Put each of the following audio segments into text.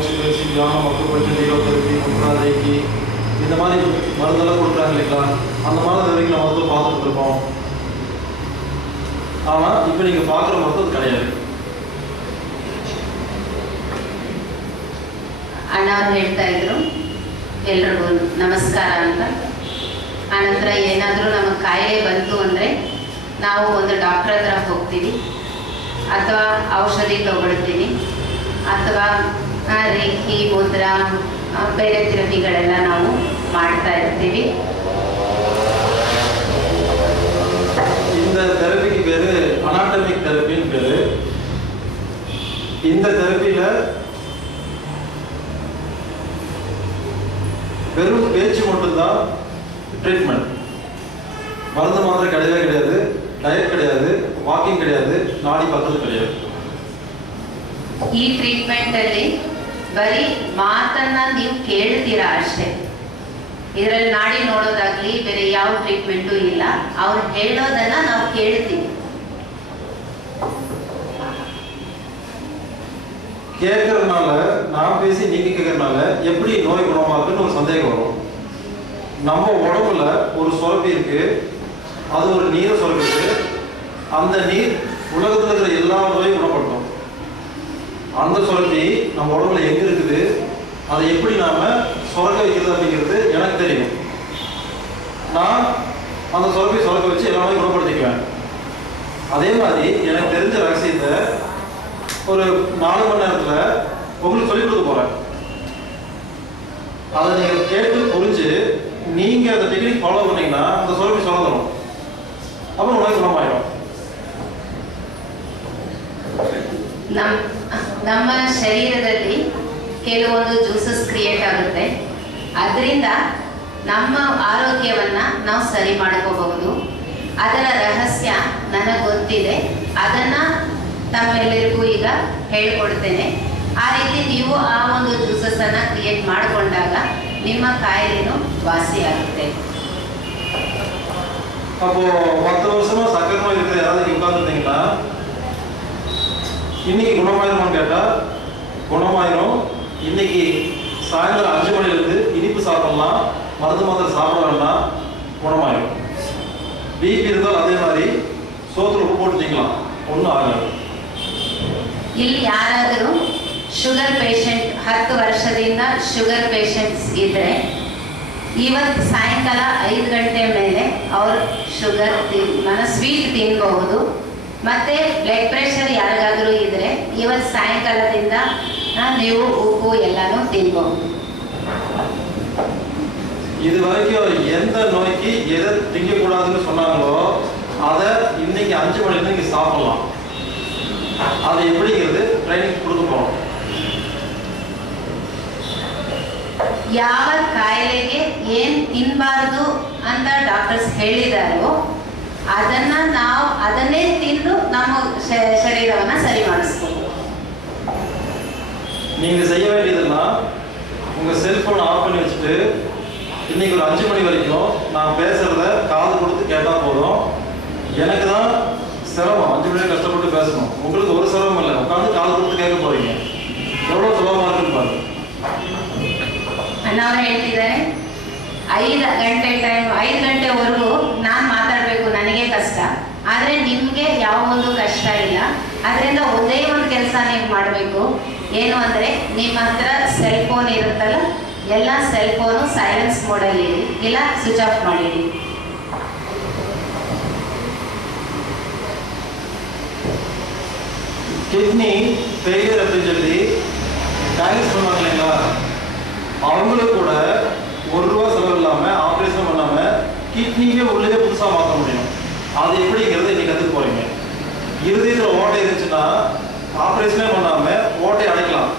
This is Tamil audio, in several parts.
மூச்சு பயிற்சி, தியானம், அக்குபஞ்சர், தெய்வத்தெரப்பி, முத்ராதைக்கு இந்த மாதிரி மருந்தெல்லாம் கொடுக்குறாங்க இல்லைங்களா? அந்த மாதிரி வரைக்கும் நம்ம வந்து பார்த்துட்டு இருக்கோம். ஆனால் இப்போ நீங்கள் பார்க்குற மருத்துவம் கிடையாது. ಅಣ್ಣವ್ರು ಹೇಳ್ತಾ ಇದ್ರು ಎಲ್ರಿಗೂ ನಮಸ್ಕಾರ ಅಂತ. ಆನಂತರ ಏನಾದರೂ ನಮಗೆ ಕಾಯಿಲೆ ಬಂತು ಅಂದರೆ ನಾವು ಒಂದು ಡಾಕ್ಟರ್ ಹತ್ರ ಹೋಗ್ತೀವಿ, ಅಥವಾ ಔಷಧಿ ತಗೊಳ್ತೀವಿ, ಅಥವಾ ರೇಖಿ, ಮುದ್ರಾ, ಬೇರೆ ಥೆರಪಿಗಳೆಲ್ಲ ನಾವು ಮಾಡ್ತಾ ಇರ್ತೀವಿ. இந்த தெரப்பிக்கு பேர் அனாட்டமிக் தெரப்பின்னு பேர். இந்த தெரப்பியில் வெறும் பேச்சு மட்டும்தான் ட்ரீட்மெண்ட். மருந்து மாத்திரை கிடையவே கிடையாது, டயட் கிடையாது, வாக்கிங் கிடையாது, நாடி பார்த்தது கிடையாது. ಈ ಟ್ರೀಟ್ಮೆಂಟಲ್ಲಿ ಬರೀ ಮಾತನ್ನ ನೀವು ಕೇಳ್ತೀರಾ ಅಷ್ಟೇ. ಇದರಲ್ಲಿ ನಾಡಿ ನೋಡೋದಾಗ್ಲಿ ಬೇರೆ ಯಾವ ಟ್ರೀಟ್ಮೆಂಟು ಇಲ್ಲ. ಅವ್ರು ಹೇಳೋದನ್ನ ನಾವು ಕೇಳ್ತೀವಿ. கேட்கறதுனால, நான் பேசி நீங்க கேட்கறதுனால எப்படி நோய் குணமாக்குன்னு ஒரு சந்தேகம் வரும். நம்ம உடம்புல ஒரு சுரப்பி இருக்கு, அது ஒரு நீரை சுரப்பிட்டு அந்த நீர் உலகத்தில் இருக்கிற எல்லா நோயும் குணப்படுத்தும். அந்த சுரப்பி நம்ம உடம்புல எங்க இருக்குது, அதை எப்படி நாம சுரக்க வைக்கிறது அப்படிங்கிறது எனக்கு தெரியும். நான் அந்த சுரப்பி சுரக்க வச்சு எல்லா நோயும் குணப்படுத்திக்குவேன். அதே மாதிரி எனக்கு தெரிஞ்ச ரகசியத்தை ஒரு 4 மணி நேரத்தில் உங்களுக்கு சொல்லிக் கொடுக்க போகிறேன். அதை நீங்கள் கேட்டு புரிஞ்சு நீங்கள் அந்த டெக்னிக் ஃபாலோ பண்ணீங்கன்னா அந்த சுரப்பி சுரந்துடும், அப்புறம் நோய் குணமாயிடும். ನಮ್ಮ ಶರೀರದಲ್ಲಿ ಕೆಲವೊಂದು ಜ್ಯೂಸಸ್ ಕ್ರಿಯೇಟ್ ಆಗುತ್ತೆ. ಅದರಿಂದ ನಮ್ಮ ಆರೋಗ್ಯವನ್ನು ನಾವು ಸರಿ ಮಾಡ್ಕೋಬಹುದು. ಅದರ ರಹಸ್ಯ ನನಗೆ ಗೊತ್ತಿದೆ, ಅದನ್ನು ತಮ್ಮೆಲ್ಲರಿಗೂ ಈಗ ಹೇಳ್ಕೊಡ್ತೇನೆ. ಆ ರೀತಿ ನೀವು ಆ ಒಂದು ಜ್ಯೂಸಸನ್ನು ಕ್ರಿಯೇಟ್ ಮಾಡಿಕೊಂಡಾಗ ನಿಮ್ಮ ಕಾಯಿಲೆನೂ ವಾಸಿಯಾಗುತ್ತೆ. அப்போ 10 வருஷமா சக்கரை நோய் இருக்கிற யாராவது உட்காந்துருந்தீங்கன்னா இன்னைக்கு குணமாயிருமான்னு கேட்டால் குணமாயிரும். இன்னைக்கு சாயந்தரம் 5 மணிலேருந்து இனிப்பு சாப்பிடலாம், மருந்து மாத்திரை சாப்பிட வேண்டாம், குணமாயிரும். பிபி இருந்தால் அதே மாதிரி சோத்துல உப்பு போட்டு திங்கலாம், ஒன்றும் ஆகாது. ಇಲ್ಲಿ ಯಾರಾದರೂ ಶುಗರ್ ಪೇಷಂಟ್ 10 ವರ್ಷದಿಂದ ಶುಗರ್ ಪೇಷಂಟ್ಸ್ ಇದ್ದರೆ ಇವತ್ತು ಸಾಯಂಕಾಲ 5 ಗಂಟೆ ಮೇಲೆ ಅವರು ಶುಗರ್ ಸ್ವೀಟ್ ತಿನ್ನಬಹುದು. ಮತ್ತು ಬ್ಲಡ್ ಪ್ರೆಷರ್ ಯಾರಿಗಾದರೂ ಇದ್ದರೆ ಇವತ್ತು ಸಾಯಂಕಾಲದಿಂದ ನೀವು ಉಪ್ಪು ಎಲ್ಲನೂ ತಿನ್ಬಹುದು. இது வரைக்கும் எந்த நோய்க்கு எதை திங்கக்கூடாதுன்னு சொன்னாங்களோ அதை இன்னைக்கு 5 மணிலேருந்து இங்கே சாப்பிடலாம். அது எப்படிங்கிறது ட்ரைனிங் கொடுக்க போகிறோம். ಯಾವ ಕಾಯಿಲೆಗೆ ಏನು ತಿನ್ನಬಾರ್ದು ಅಂತ ಡಾಕ್ಟರ್ಸ್ ಹೇಳಿದಾರೋ ನಾವು ಅದನ್ನೇ ತಿಂದು ನಮ್ಮ ಶರೀರವನ್ನು ಸರಿ ಮಾಡಿಸ್ಬೋದು. நீங்கள் செய்ய வேண்டியதெல்லாம் உங்கள் செல்ஃபோனை ஆஃப் பண்ணி வச்சுட்டு இன்னைக்கு ஒரு 5 மணி வரைக்கும் நான் பேசுகிறத காது கொடுத்து கேட்டால் போதும். எனக்கு தான் சிரமம், 5 மணி கஷ்டப்பட்டு பேசணும். உங்களுக்கு ஒரு சிரமம் இல்லை, உட்காந்து காது கொடுத்து கேட்க போகிறீங்க. எவ்வளோ சுலபமாக இருக்குன்னு பாருங்க. ನಾವು ಹೇಳ್ತಿದ್ದಾರೆ 5 ಗಂಟೆವರೆಗೂ ನಾನು ಮಾತಾಡಬೇಕು, ನನಗೆ ಕಷ್ಟ. ಆದರೆ ನಿಮಗೆ ಯಾವ ಒಂದು ಕಷ್ಟ ಇಲ್ಲ. ಅದರಿಂದ ಒಂದೇ ಒಂದು ಕೆಲಸ ನೀವು ಮಾಡಬೇಕು. ಏನು ಅಂದರೆ ನಿಮ್ಮ ಹತ್ರ ಸೆಲ್ ಫೋನ್ ಇರುತ್ತಲ್ಲ, ಎಲ್ಲ ಸೆಲ್ ಫೋನು ಸೈಲೆನ್ಸ್ ಮೋಡಲ್ಲಿ ಇಡಿ, ಇಲ್ಲ ಸ್ವಿಚ್ ಆಫ್ ಮಾಡಿಡಿ. கிட்னி ஃபெயிலியர் அப்படின்னு சொல்லி டயலிஸ் பண்ணுவாங்க இல்லைங்களா, அவங்களுக்கு கூட ₹1 செலவு இல்லாமல் ஆப்ரேஷன் பண்ணாமல் கிட்னியே உள்ளே புதுசாக மாற்ற முடியும். அது எப்படிங்கிறது இன்னைக்கு கற்றுக்க போகிறீங்க. இருதயத்தில் ஓட்டை இருந்துச்சுன்னா ஆப்ரேஷனே பண்ணாமல் ஓட்டை அடைக்கலாம்.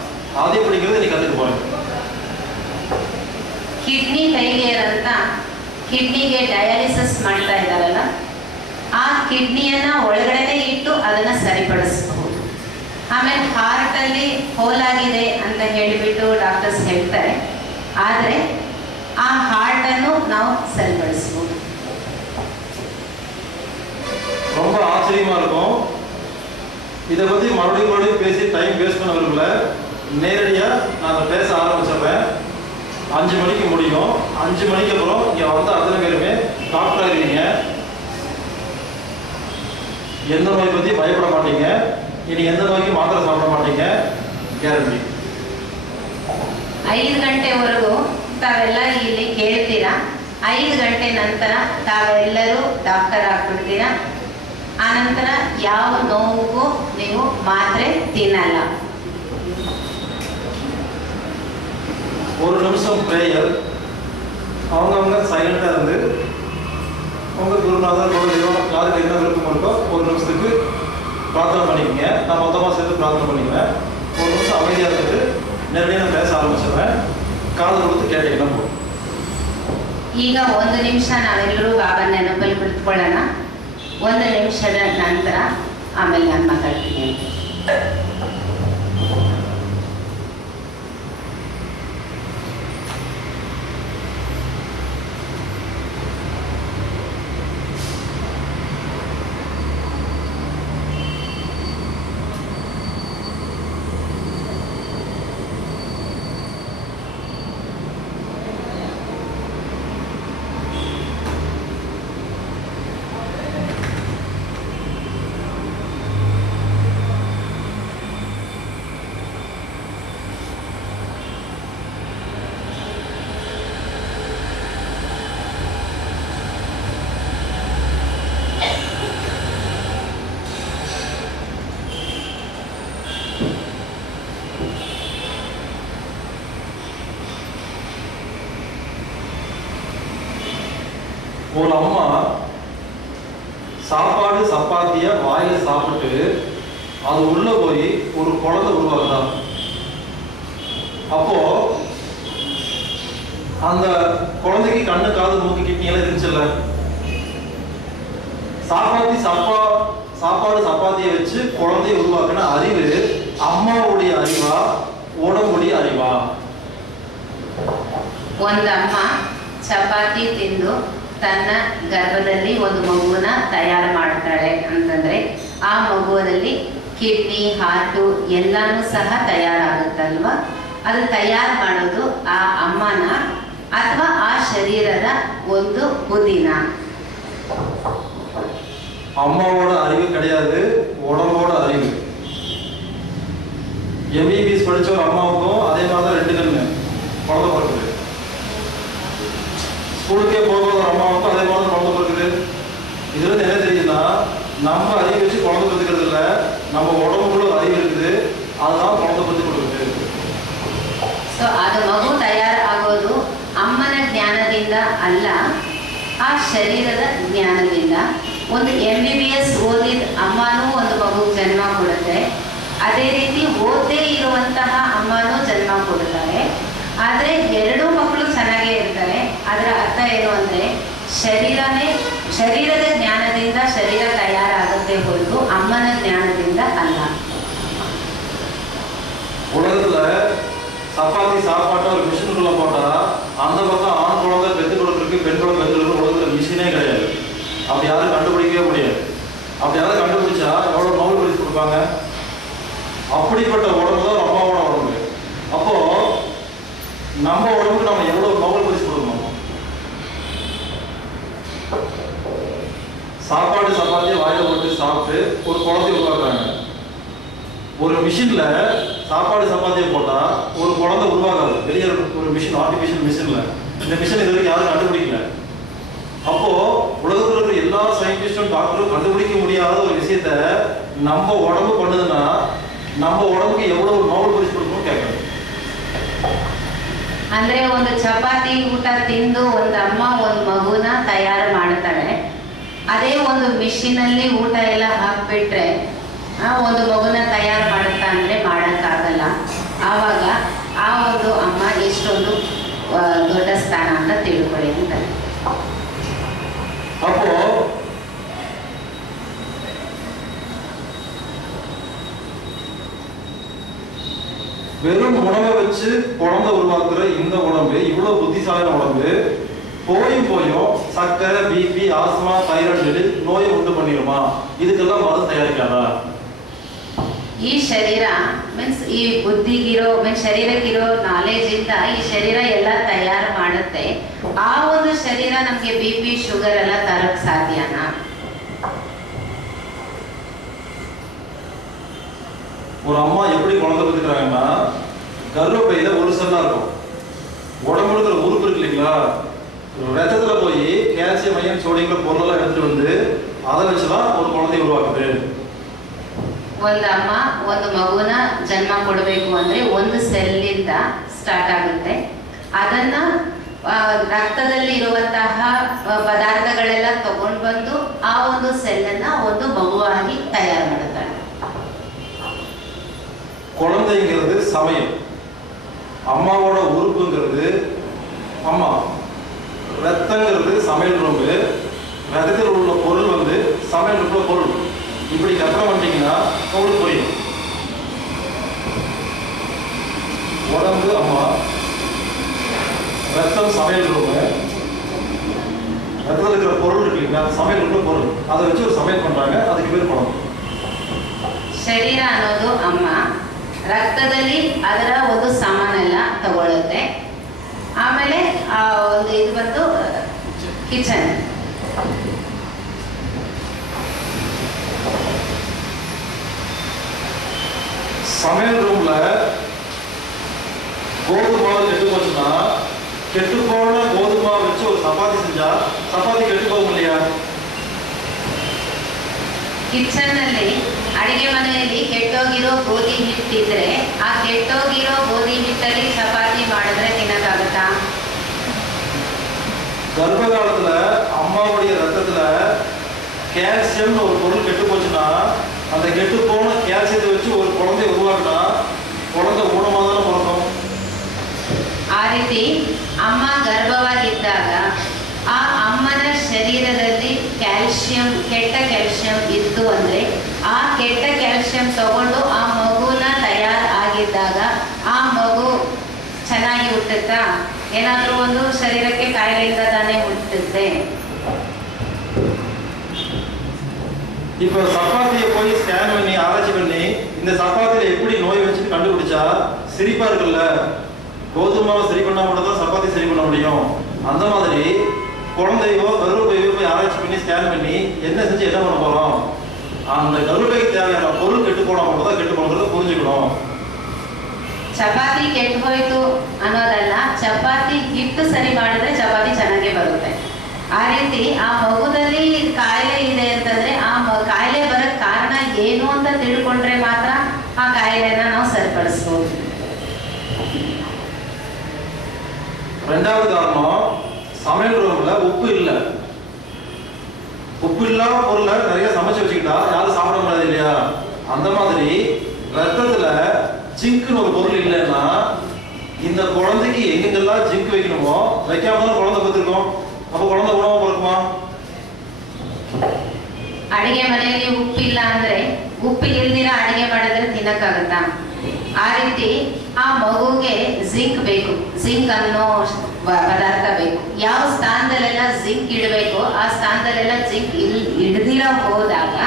அது எப்படிங்கிறது இன்னைக்கு கற்றுக்க போகிறீங்க. ಕಿಡ್ನಿ ಫೇಲಿಯರ್ ಅಂತ ಕಿಡ್ನಿಗೆ ಡಯಾಲಿಸಿಸ್ ಮಾಡ್ತಾ ಇದ್ದಾರಲ್ಲ, ಆ ಕಿಡ್ನಿಯನ್ನು ಒಳಗಡೆನೇ ಇಟ್ಟು ಅದನ್ನು ಸರಿಪಡಿಸಬಹುದು. ಆಮೇಲೆ ಹಾರ್ಟಲ್ಲಿ ಹೋಲ್ ಆಗಿದೆ ಅಂತ ಹೇಳಿಬಿಟ್ಟು ಡಾಕ್ಟರ್ಸ್ ಹೇಳ್ತಾರೆ. ಆದರೆ ಆ ಹಾರ್ಟನ್ನು ನಾವು ಸರಿಪಡಿಸಬಹುದು. ரொம்ப ஆச்சரியமா இருக்கும். இதை பற்றி மறுபடியும் பேசி டைம் வேஸ்ட் பண்ண விரும்பல. நேரடியாக நான் பேச ஆரம்பிச்சிடுறேன். 5 மணிக்கு முடியும். 5 மணிக்கு அப்புறம் இங்கே வந்த அத்தனை பேருமே டாக்டராக இருக்கீங்க. எந்த நோய் பற்றி பயப்பட மாட்டீங்க. இனி எந்த நோய்க்கு மாத்திரை சாப்பிட ಮಾಟೀಗೆ ಗ್ಯಾರಂಟಿ. 5 ಗಂಟೆವರೆಗೂ ತಾವೆಲ್ಲ ಇಲ್ಲಿ ಕೇಳ್ತೀರಾ. 5 ಗಂಟೆ ನಂತರ ತಾವೆಲ್ಲರೂ ಡಾಕ್ಟರ್ ಆಗ್ಬಿಡ್ತೀರಾ. ಆನಂತರ ಯಾವ ನೋವಿಗೂ ನೀವು ಮಾತ್ರೆ ತಿನ್ನಲ್ಲ. ஒரு நிமிஷம் பிரேயர். அவங்க சைலண்டாக இருந்து உங்கள் குருநாதர் யாருக்கு என்ன விருப்பம் இருக்கோ ஒரு நிமிஷத்துக்கு பிரார்த்தனை பண்ணிக்கோங்க. நான் மொத்தமாக சேர்த்து பிரார்த்தனை பண்ணிக்குவேன். ஒரு நிமிஷம் அமைதியாக இருந்துட்டு நேரடியாக நான் பேச ஆரம்பிச்சிடுவேன். ಕಾದು கொடுத்து கேட்டீங்கன்னா போதும். ಈಗ 1 ನಿಮಿಷ ನಾವೆಲ್ಲರೂ ಬಾಬಾ ನೆನಪಲ್ಲಿ ಕುಳಿತುಕೊಳ್ಳೋಣ. 1 ನಿಮಿಷದ ನಂತರ ಆಮೇಲೆ ನಾನು ಮಾತಾಡ್ತೀನಿ. ஒரு அம்மா சாப்பாடு சப்பாத்திய வாயில சாப்பிட்டு அது உள்ள போய் ஒரு குழந்தை உருவாக்குதான். அப்போ அந்த குழந்தைக்கு கண்ணு காது மூக்கு கிட்னி எல்லாம் இருந்துச்சுல்ல. சாப்பாடு சப்பாத்தியை வச்சு குழந்தைய உருவாக்குன அறிவு அம்மாவுடைய அறிவா உடம்புடைய அறிவா? ಒಂದಮ್ಮ ಚಪಾತಿ ತಿಂದು ತನ್ನ ಗರ್ಭದಲ್ಲಿ ಒಂದು ಮಗುವನ್ನ ತಯಾರು ಮಾಡ್ತಾಳೆ ಅಂತಂದ್ರೆ ಆ ಮಗುವಲ್ಲಿ ಕಿಡ್ನಿ ಹಾರ್ಟು ಎಲ್ಲಾನು ಸಹ ತಯಾರಾಗುತ್ತಲ್ವಾ? ಅದು ತಯಾರು ಮಾಡೋದು ಆ ಅಮ್ಮನ ಅಥವಾ ಆ ಶರೀರದ ಒಂದು ಬುದ್ಧಿನ? அம்மாவோட அறிவு கிடையாது, உடம்போட அறிவு. எம்பிபிஎஸ் படிச்ச ஒரு அம்மாவுக்கும் அதே மாதிரி தான் 2 கண்ணு குழந்தை பிறக்குது. ஸ்கூலுக்கே போகிற ஒரு அம்மாவுக்கும் அதே மாதிரி குழந்தை பிறக்குது. இதுல என்ன தெரியுதுன்னா, நம்ம அறிவு வச்சு குழந்தை பிறக்கிறது இல்லை, நம்ம உடம்புக்குள்ள ஒரு அறிவு இருக்குது, அதுதான் குழந்தை பிறந்து கொடுக்குது. ಸೊ ಅದು ಮಗು ತಯಾರು ಆಗೋದು ಅಮ್ಮನ ಜ್ಞಾನದಿಂದ ಅಲ್ಲ, ಆ ಶರೀರದ ಜ್ಞಾನದಿಂದ. ಒಂದು MBBS ಓದಿದ ಅಮ್ಮನೂ ಒಂದು ಮಗು ಜನ್ಮ ಕೊಡುತ್ತೆ, ಅದೇ ರೀತಿ ಓದೇ ಇರುವಂತಹ ಅಮ್ಮನೂ ಜನ್ಮ ಕೊಡುತ್ತಾರೆ. ಆದರೆ 2 ಮಕ್ಕಳು ಚೆನ್ನಾಗೇ ಇರ್ತಾರೆ. ಅದರ ಅರ್ಥ ಏನು ಅಂದರೆ ಶರೀರದ ಜ್ಞಾನದಿಂದ ಶರೀರ ತಯಾರಾಗುತ್ತೆ ಹೊರತು ಅಮ್ಮನ ಜ್ಞಾನದಿಂದ ಅಲ್ಲ. உலகத்துல சப்பாத்தி சாப்பாட்டை ஒரு மிஷினுக்குள்ள போட்டா அந்த பக்கம் ஆண் குழந்தை பெத்து கொடுக்குறதுக்கு பெண் குழந்தை பெத்து கொடுக்குற உலகத்துல மிஷினே கிடையாது. அப்படி யாரும் கண்டுபிடிக்கவே முடியாது. அப்படி யாரும் கண்டுபிடிச்சா எவ்வளவு நோபல் பரிசு கொடுப்பாங்க? அப்படிப்பட்ட உடம்பு தான் அம்மாவோட உடம்பு. அப்போ நம்ம உடம்புக்கு நம்ம எவ்வளவு நோபல் பரிசு கொடுக்கணும்? சாப்பாடு சப்பாத்தியை வாயில போட்டு சாப்பிட்டு ஒரு குழந்தைய உருவாக்குறாங்க. ஒரு மிஷின்ல சாப்பாடு சப்பாத்தியை போட்டா ஒரு குழந்தை உருவாகாது. வெளியே ஒரு மிஷின், ஆர்டிபிஷியல் மிஷின்ல. இந்த மிஷின் இது வரைக்கும் யாரும் கண்டுபிடிக்கல. அப்போ உலகத்தில் இருக்கிற எல்லா சயின்டிஸ்டும் டாக்டரும் கண்டுபிடிக்க முடியாத ஒரு விஷயத்த நம்ம உடம்பு பண்ணுதுன்னா நம்ம உடம்புக்கு எவ்வளவு நோபல் பரிசு கொடுக்கணும்னு கேட்கணும். ಅಂದ್ರೆ ಒಂದು ಚಪಾತಿ ಊಟ ತಿಂದು ಒಂದು ಅಮ್ಮ ಒಂದು ಮಗುನ ತಯಾರು ಮಾಡ್ತಾಳೆ. ಅದೇ ಒಂದು ಮಿಷಿನಲ್ಲಿ ಊಟ ಎಲ್ಲ ಹಾಕ್ಬಿಟ್ರೆ ಒಂದು ಮಗುನ ತಯಾರು ಮಾಡುತ್ತಾ ಅಂದರೆ ಮಾಡೋಕ್ಕಾಗಲ್ಲ. ಆವಾಗ ಆ ಒಂದು ಅಮ್ಮ ಎಷ್ಟೊಂದು ದೊಡ್ಡ ಸ್ಥಾನ ಅಂತ ತಿಳ್ಕೊಳ್ಳಿ ಅಂತಾರೆ. அப்போ வெறும் உணவை வச்சு குழந்தை உருவாக்குற இந்த உடம்பு, இவ்வளவு புத்திசாலியான உடம்பு, போயும் சக்கரை, பிபி, ஆஸ்மா, தைராய்டு நோயை உண்டு பண்ணிடுமா? இதுக்கெல்லாம் மருந்து தயாரிக்காதா? ಈ ಶರೀರ ಮೀನ್ಸ್ ಈ ಬುದ್ಧಿಗಿರೋ ಮೀನ್ಸ್ ಶರೀರಕ್ಕಿರೋ ನಾಲೆಜ್ ಇಂದ ಈ ಶರೀರ ಎಲ್ಲ ತಯಾರು ಮಾಡುತ್ತೆ. ಆ ಒಂದು ಶರೀರ ನಮ್ಗೆ BP ಶುಗರ್ ಎಲ್ಲ ತರಕ್ ಸಾಧ್ಯನಾ? ஒரு அம்மா எப்படி குழந்தை பெற்றுக்கிறாங்கன்னா, கர்ப்பப்பையில ஒரு செல்லா இருக்கும். உடம்புல இருக்கிற உறுப்பு இருக்கு இல்லைங்களா, ரத்தத்துல போய் கால்சியம் அயன் சோடியம் பொருளெல்லாம் எடுத்துட்டு வந்து அதை வச்சுதான் ஒரு குழந்தைய உருவாக்குது. ಒಂದು ಅಮ್ಮ ಒಂದು ಮಗುನ ಜನ್ಮ ಕೊಡಬೇಕು ಅಂದ್ರೆ ಒಂದು ಸೆಲ್ಲಿಂದ ಸ್ಟಾರ್ಟ್ ಆಗುತ್ತೆ. ಅದನ್ನ ರಕ್ತದಲ್ಲಿ ಇರುವಂತಹ ಪದಾರ್ಥಗಳೆಲ್ಲ ತಗೊಂಡು ಬಂದು ಆ ಒಂದು ಸೆಲ್ಲನ್ನ ಒಂದು ಮಗುವಾಗಿ ತಯಾರು ಮಾಡುತ್ತಾರೆ. குழந்தைங்கிறது சமையல், அம்மாவோட உறுப்புங்கிறது அம்மா, ரத்தங்கிறது சமையல் ரூம்பு, ரத்தத்தில் உள்ள பொருள் வந்து சமையல் ரூம்ல பொருள். இப்படி கற்பனை பண்ணிட்டீங்கன்னா உங்களுக்கு புரியும். உடம்பு அம்மா, ரத்தம் சமையல் ரூமு, ரத்தத்தில் இருக்கிற பொருள் இருக்கு இல்லைங்களா, சமையல் ரூம்ல பொருள், அதை வச்சு ஒரு சமையல் பண்றாங்க, அதுக்கு பேர் குழம்பு. ಶರೀರ ಅನ್ನೋದು ಅಮ್ಮ, ರಕ್ತದಲ್ಲಿ ಅದರ ಒಂದು ಸಾಮಾನೆಲ್ಲ ತಗೊಳುತ್ತೆ. ಆಮೇಲೆ ಒಂದು ಇದು ಬಂದು ಕಿಚನ್. சமையல் ரூம்ல கோதுமை கெட்டு போச்சுன்னா, கெட்டு போன கோதுமை வச்சு ஒரு சப்பாத்தி செஞ்சா சப்பாத்தி கெட்டு போகும் இல்லையா? ಕಿಚನ್ ಅಲ್ಲಿ ಅಡಿಗೆ ಮನೆಯಲ್ಲಿ ಕೆಟ್ಟೋಗಿರೋ ಗೋಧಿ ಹಿಟ್ಟಿದ್ರೆ ಆ ಕೆಟ್ಟೋಗಿರೋ ಗೋಧಿ ಹಿಟ್ಟಲ್ಲಿ ಚಪಾತಿ ಮಾಡಿದ್ರೆ ತಿನ್ನಕ್ಕಾಗತ್ತಾ? கர்ப்ப காலத்துல அம்மாவுடைய ரத்தத்துல கால்சியம் ஒரு பொருள் கெட்டு போச்சுன்னா, அந்த கெட்டு போன கால்சியத்தை வச்சு ஒரு குழந்தைய உருவாக்குனா குழந்தை ஊனமாக தானே பிறக்கும். ಆ ರೀತಿ ಅಮ್ಮ ಗರ್ಭವಾಗಿದ್ದಾಗ ಆ ಅಮ್ಮನ ಶರೀರದಲ್ಲಿ ಕ್ಯಾಲ್ಸಿಯಂ, ಕೆಟ್ಟ ಕ್ಯಾಲ್ಸಿಯಂ ಇತ್ತು ಅಂದ್ರೆ ಆ ಕೆಟ್ಟ ಕ್ಯಾಲ್ಸಿಯಂ ತಗೊಂಡು ಆ ಮಗುನ ತಯಾರು ಆಗಿದ್ದಾಗ ಆ ಮಗು ಚೆನ್ನಾಗಿ ಹುಟ್ಟುತ್ತಾ? ಏನಾದರೂ ಒಂದು ಶರೀರಕ್ಕೆ ಕಾಯಿಲೆಯಿಂದ ತಾನೇ ಹುಟ್ಟುತ್ತೆ. இப்போ சப்பாத்தியை போய் ஸ்கேன் பண்ணி ஆராய்ச்சி பண்ணி இந்த சப்பாத்தியில எப்படி நோய் வச்சுட்டு கண்டுபிடிச்சா சிரிப்பா இருக்குல்ல. கோதுமாவை சரி பண்ணா மட்டும் தான் சப்பாத்தி சரி பண்ண முடியும். அந்த மாதிரி குழந்தையோ கருப்பையோ போய் ஆராய்ச்சி பண்ணி ஸ்கேன் பண்ணி என்ன செஞ்சு என்ன பண்ண போறோம், அந்த கருப்பைக்கு தேவையான பொருள் கெட்டு போனா மட்டும் தான் கெட்டு போனதை புரிஞ்சுக்கணும். ಚಪಾತಿ ಕೆಟ್ಟು ಹೋಯ್ತು ಅನ್ನೋದಲ್ಲ, ಚಪಾತಿ ಹಿಟ್ಟು ಸರಿ ಮಾಡಿದ್ರೆ ಚಪಾತಿ ಚೆನ್ನಾಗಿ ಬರುತ್ತೆ. ಆ ರೀತಿ ಆ ಮಗುದಲ್ಲಿ ಕಾಯಿಲೆ ಇದೆ ಅಂತಂದ್ರೆ ಆ ಕಾಯಿಲೆ ಬರಕ್ ಕಾರಣ ಏನು ಅಂತ ತಿಳ್ಕೊಂಡ್ರೆ ಮಾತ್ರ ಆ ಕಾಯಿಲೆನ ನಾವು ಸರಿಪಡಿಸ್ಬೋದು. ரெண்டாவது காரணம், சமையல் ரூம்ல உப்பு இல்லை. உப்பு இல்லாம பொருளை நிறைய சமைச்சு வச்சுக்கிட்டா யாரும் சாப்பிட முடியாது இல்லையா? அந்த மாதிரி ரத்தத்துல ஜிங்க்னு ஒரு பொருள் இல்லைன்னா இந்த குழந்தைக்கு எங்கெங்கெல்லாம் ஜிங்க் வைக்கணுமோ வைக்காம தான் குழந்தை பெற்றிருக்கோம். அப்ப குழந்தை உணவு பிறக்குமா? ಅಡಿಗೆ ಮನೆಯಲ್ಲಿ ಉಪ್ಪಿಲ್ಲ ಅಂದ್ರೆ ಉಪ್ಪು ಇಲ್ದಿರ ಅಡಿಗೆ ಮಾಡಿದ್ರೆ ತಿನ್ನಕ್ಕಾಗತ್ತಾ? ಆ ರೀತಿ ಆ ಮಗುಗೆ ಜಿಂಕ್ ಬೇಕು. ಜಿಂಕ್ ಅನ್ನೋ ಪದಾರ್ಥ ಬೇಕು. ಯಾವ ಸ್ಥಾನದಲ್ಲೆಲ್ಲ ಜಿಂಕ್ ಇಡಬೇಕು ಆ ಸ್ಥಾನದಲ್ಲೆಲ್ಲ ಜಿಂಕ್ ಹಿಡ್ದಿರ ಹೋದಾಗ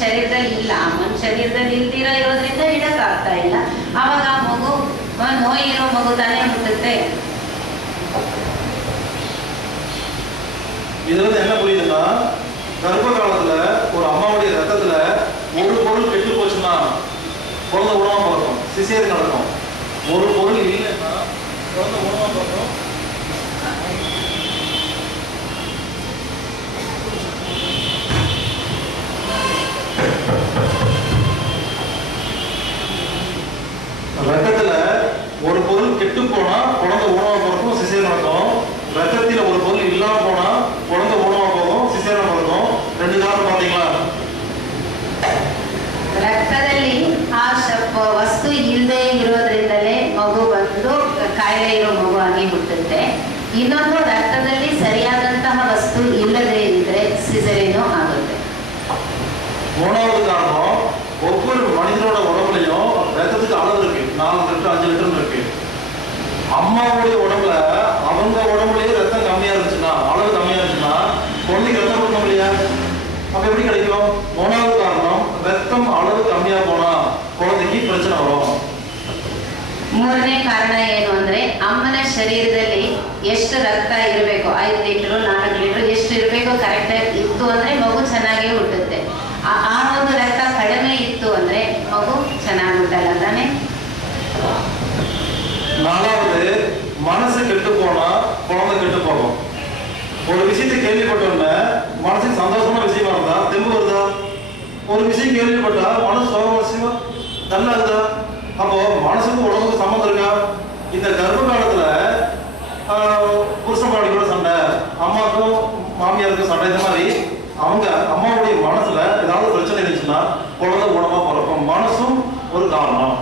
ಶರೀರದಲ್ಲಿ ಇಲ್ಲ, ಅಮ್ಮನ ಶರೀರದಲ್ಲಿ ಇಲ್ದಿರ ಇರೋದ್ರಿಂದ ಇಡಕ್ಕಾಗ್ತಾ ಇಲ್ಲ. ಆವಾಗ ಆ ಮಗು ನೋಯಿ ಇರೋ ಮಗು ತಾನೇ ಹುಟ್ಟುತ್ತೆ. இதுல இருந்து என்ன புரியுதுன்னா, கர்ப்ப காலத்துல ஒரு அம்மாவுடைய ரத்தத்துல ஒரு பொருள் கெட்டு போச்சுன்னா குழந்தை உணவா பிறக்கும், சிசேரியன் நடக்கும். ஒரு பொருள் இல்லைன்னா குழந்தை உணவா பிறக்கும். ரத்தத்துல ஒரு பொருள் கெட்டு போனா குழந்தை உணவா பிறக்கும், சிசேரியன் நடக்கும். ரத்தத்துல ஒரு பொருள் இல்லாம போனா குழந்தை உணவா போகும், சிசேரியன் நடக்கும். ரெண்டு காரணம் பாத்தீங்களா? ರಕ್ತದಲ್ಲಿ ಆ ವಸ್ತು ಇಲ್ಲದೆ ಇರೋದ್ರಿಂದಲೇ ಮಗು ಬಂದು ಕಾಯಿಲೆ ಇರೋ ಮಗು ಆಗಿ ಹುಟ್ಟುತ್ತೆ. ಇನ್ನೊಂದು ರಕ್ತದಲ್ಲಿ ಸರಿಯಾದಂತಹ ವಸ್ತು ಇಲ್ಲದೆ ಇದ್ರೆ ಸಿಸೇರಿಯನ್ ಆಗುತ್ತೆ. மூணாவது காரணம், ஒவ்வொரு மனிதனோட உடம்புலையும் ரத்தத்துக்கு அளவு இருக்கு. 4 லிட்டர் 5 லிட்டர் இருக்கு. அம்மாவுடைய உடம்புல அவங்க உடம்புலயே ரத்தம் கம்மியா இருந்துச்சுன்னா, அளவு கம்மியா இருந்துச்சுன்னா குழந்தைக்கு ரத்தம் கொடுக்க முடியா? அப்ப எப்படி கிடைக்கும்? மூணாவது காரணம், ரத்தம் அளவு கம்மியா போனா குழந்தைக்கு பிரச்சனை வரும். ಮೂರನೇ ಕಾರಣ ಏನು ಅಂದ್ರೆ ಅಮ್ಮನ ಶರೀರದಲ್ಲಿ ಎಷ್ಟು ರಕ್ತ ಇರಬೇಕು, 5 ಲೀಟರ್ 4 ಲೀಟರ್ ಎಷ್ಟು ಇರಬೇಕು ಕರೆಕ್ಟಾಗಿ ಇತ್ತು ಅಂದ್ರೆ ಮಗು ಚೆನ್ನಾಗಿ ಹುಟ್ಟುತ್ತೆ. ಆ ಒಂದು ರಕ್ತ ಕಡಿಮೆ ಇತ್ತು ಅಂದ್ರೆ ಮಗು ಚೆನ್ನಾಗಿ ಹುಟ್ಟಲ್ಲ ತಾನೆ. நாலாவது, மனசு கெட்டு போனா குழந்தை கெட்டு போகும். ஒரு விஷயத்தை கேள்விப்பட்டோம்னா மனசுக்கு சந்தோஷமான விஷயமா இருந்தா தெம்பு வருதா? ஒரு விஷயம் கேள்விப்பட்டா மனசு சோகமா நல்லா இருக்குதா? அப்போ மனசுக்கு உடம்புக்கு சம்மந்தம் இருக்கா? இந்த கர்ப்ப காலத்துல புருஷன் கூட சண்டை, அம்மாவுக்கும் மாமியாருக்கும் சண்டை, இந்த மாதிரி அவங்க அம்மாவுடைய மனசுல ஏதாவது பிரச்சனை இருந்துச்சுன்னா குழந்தை குணமா பிறக்கும். மனசும் ஒரு காரணம்.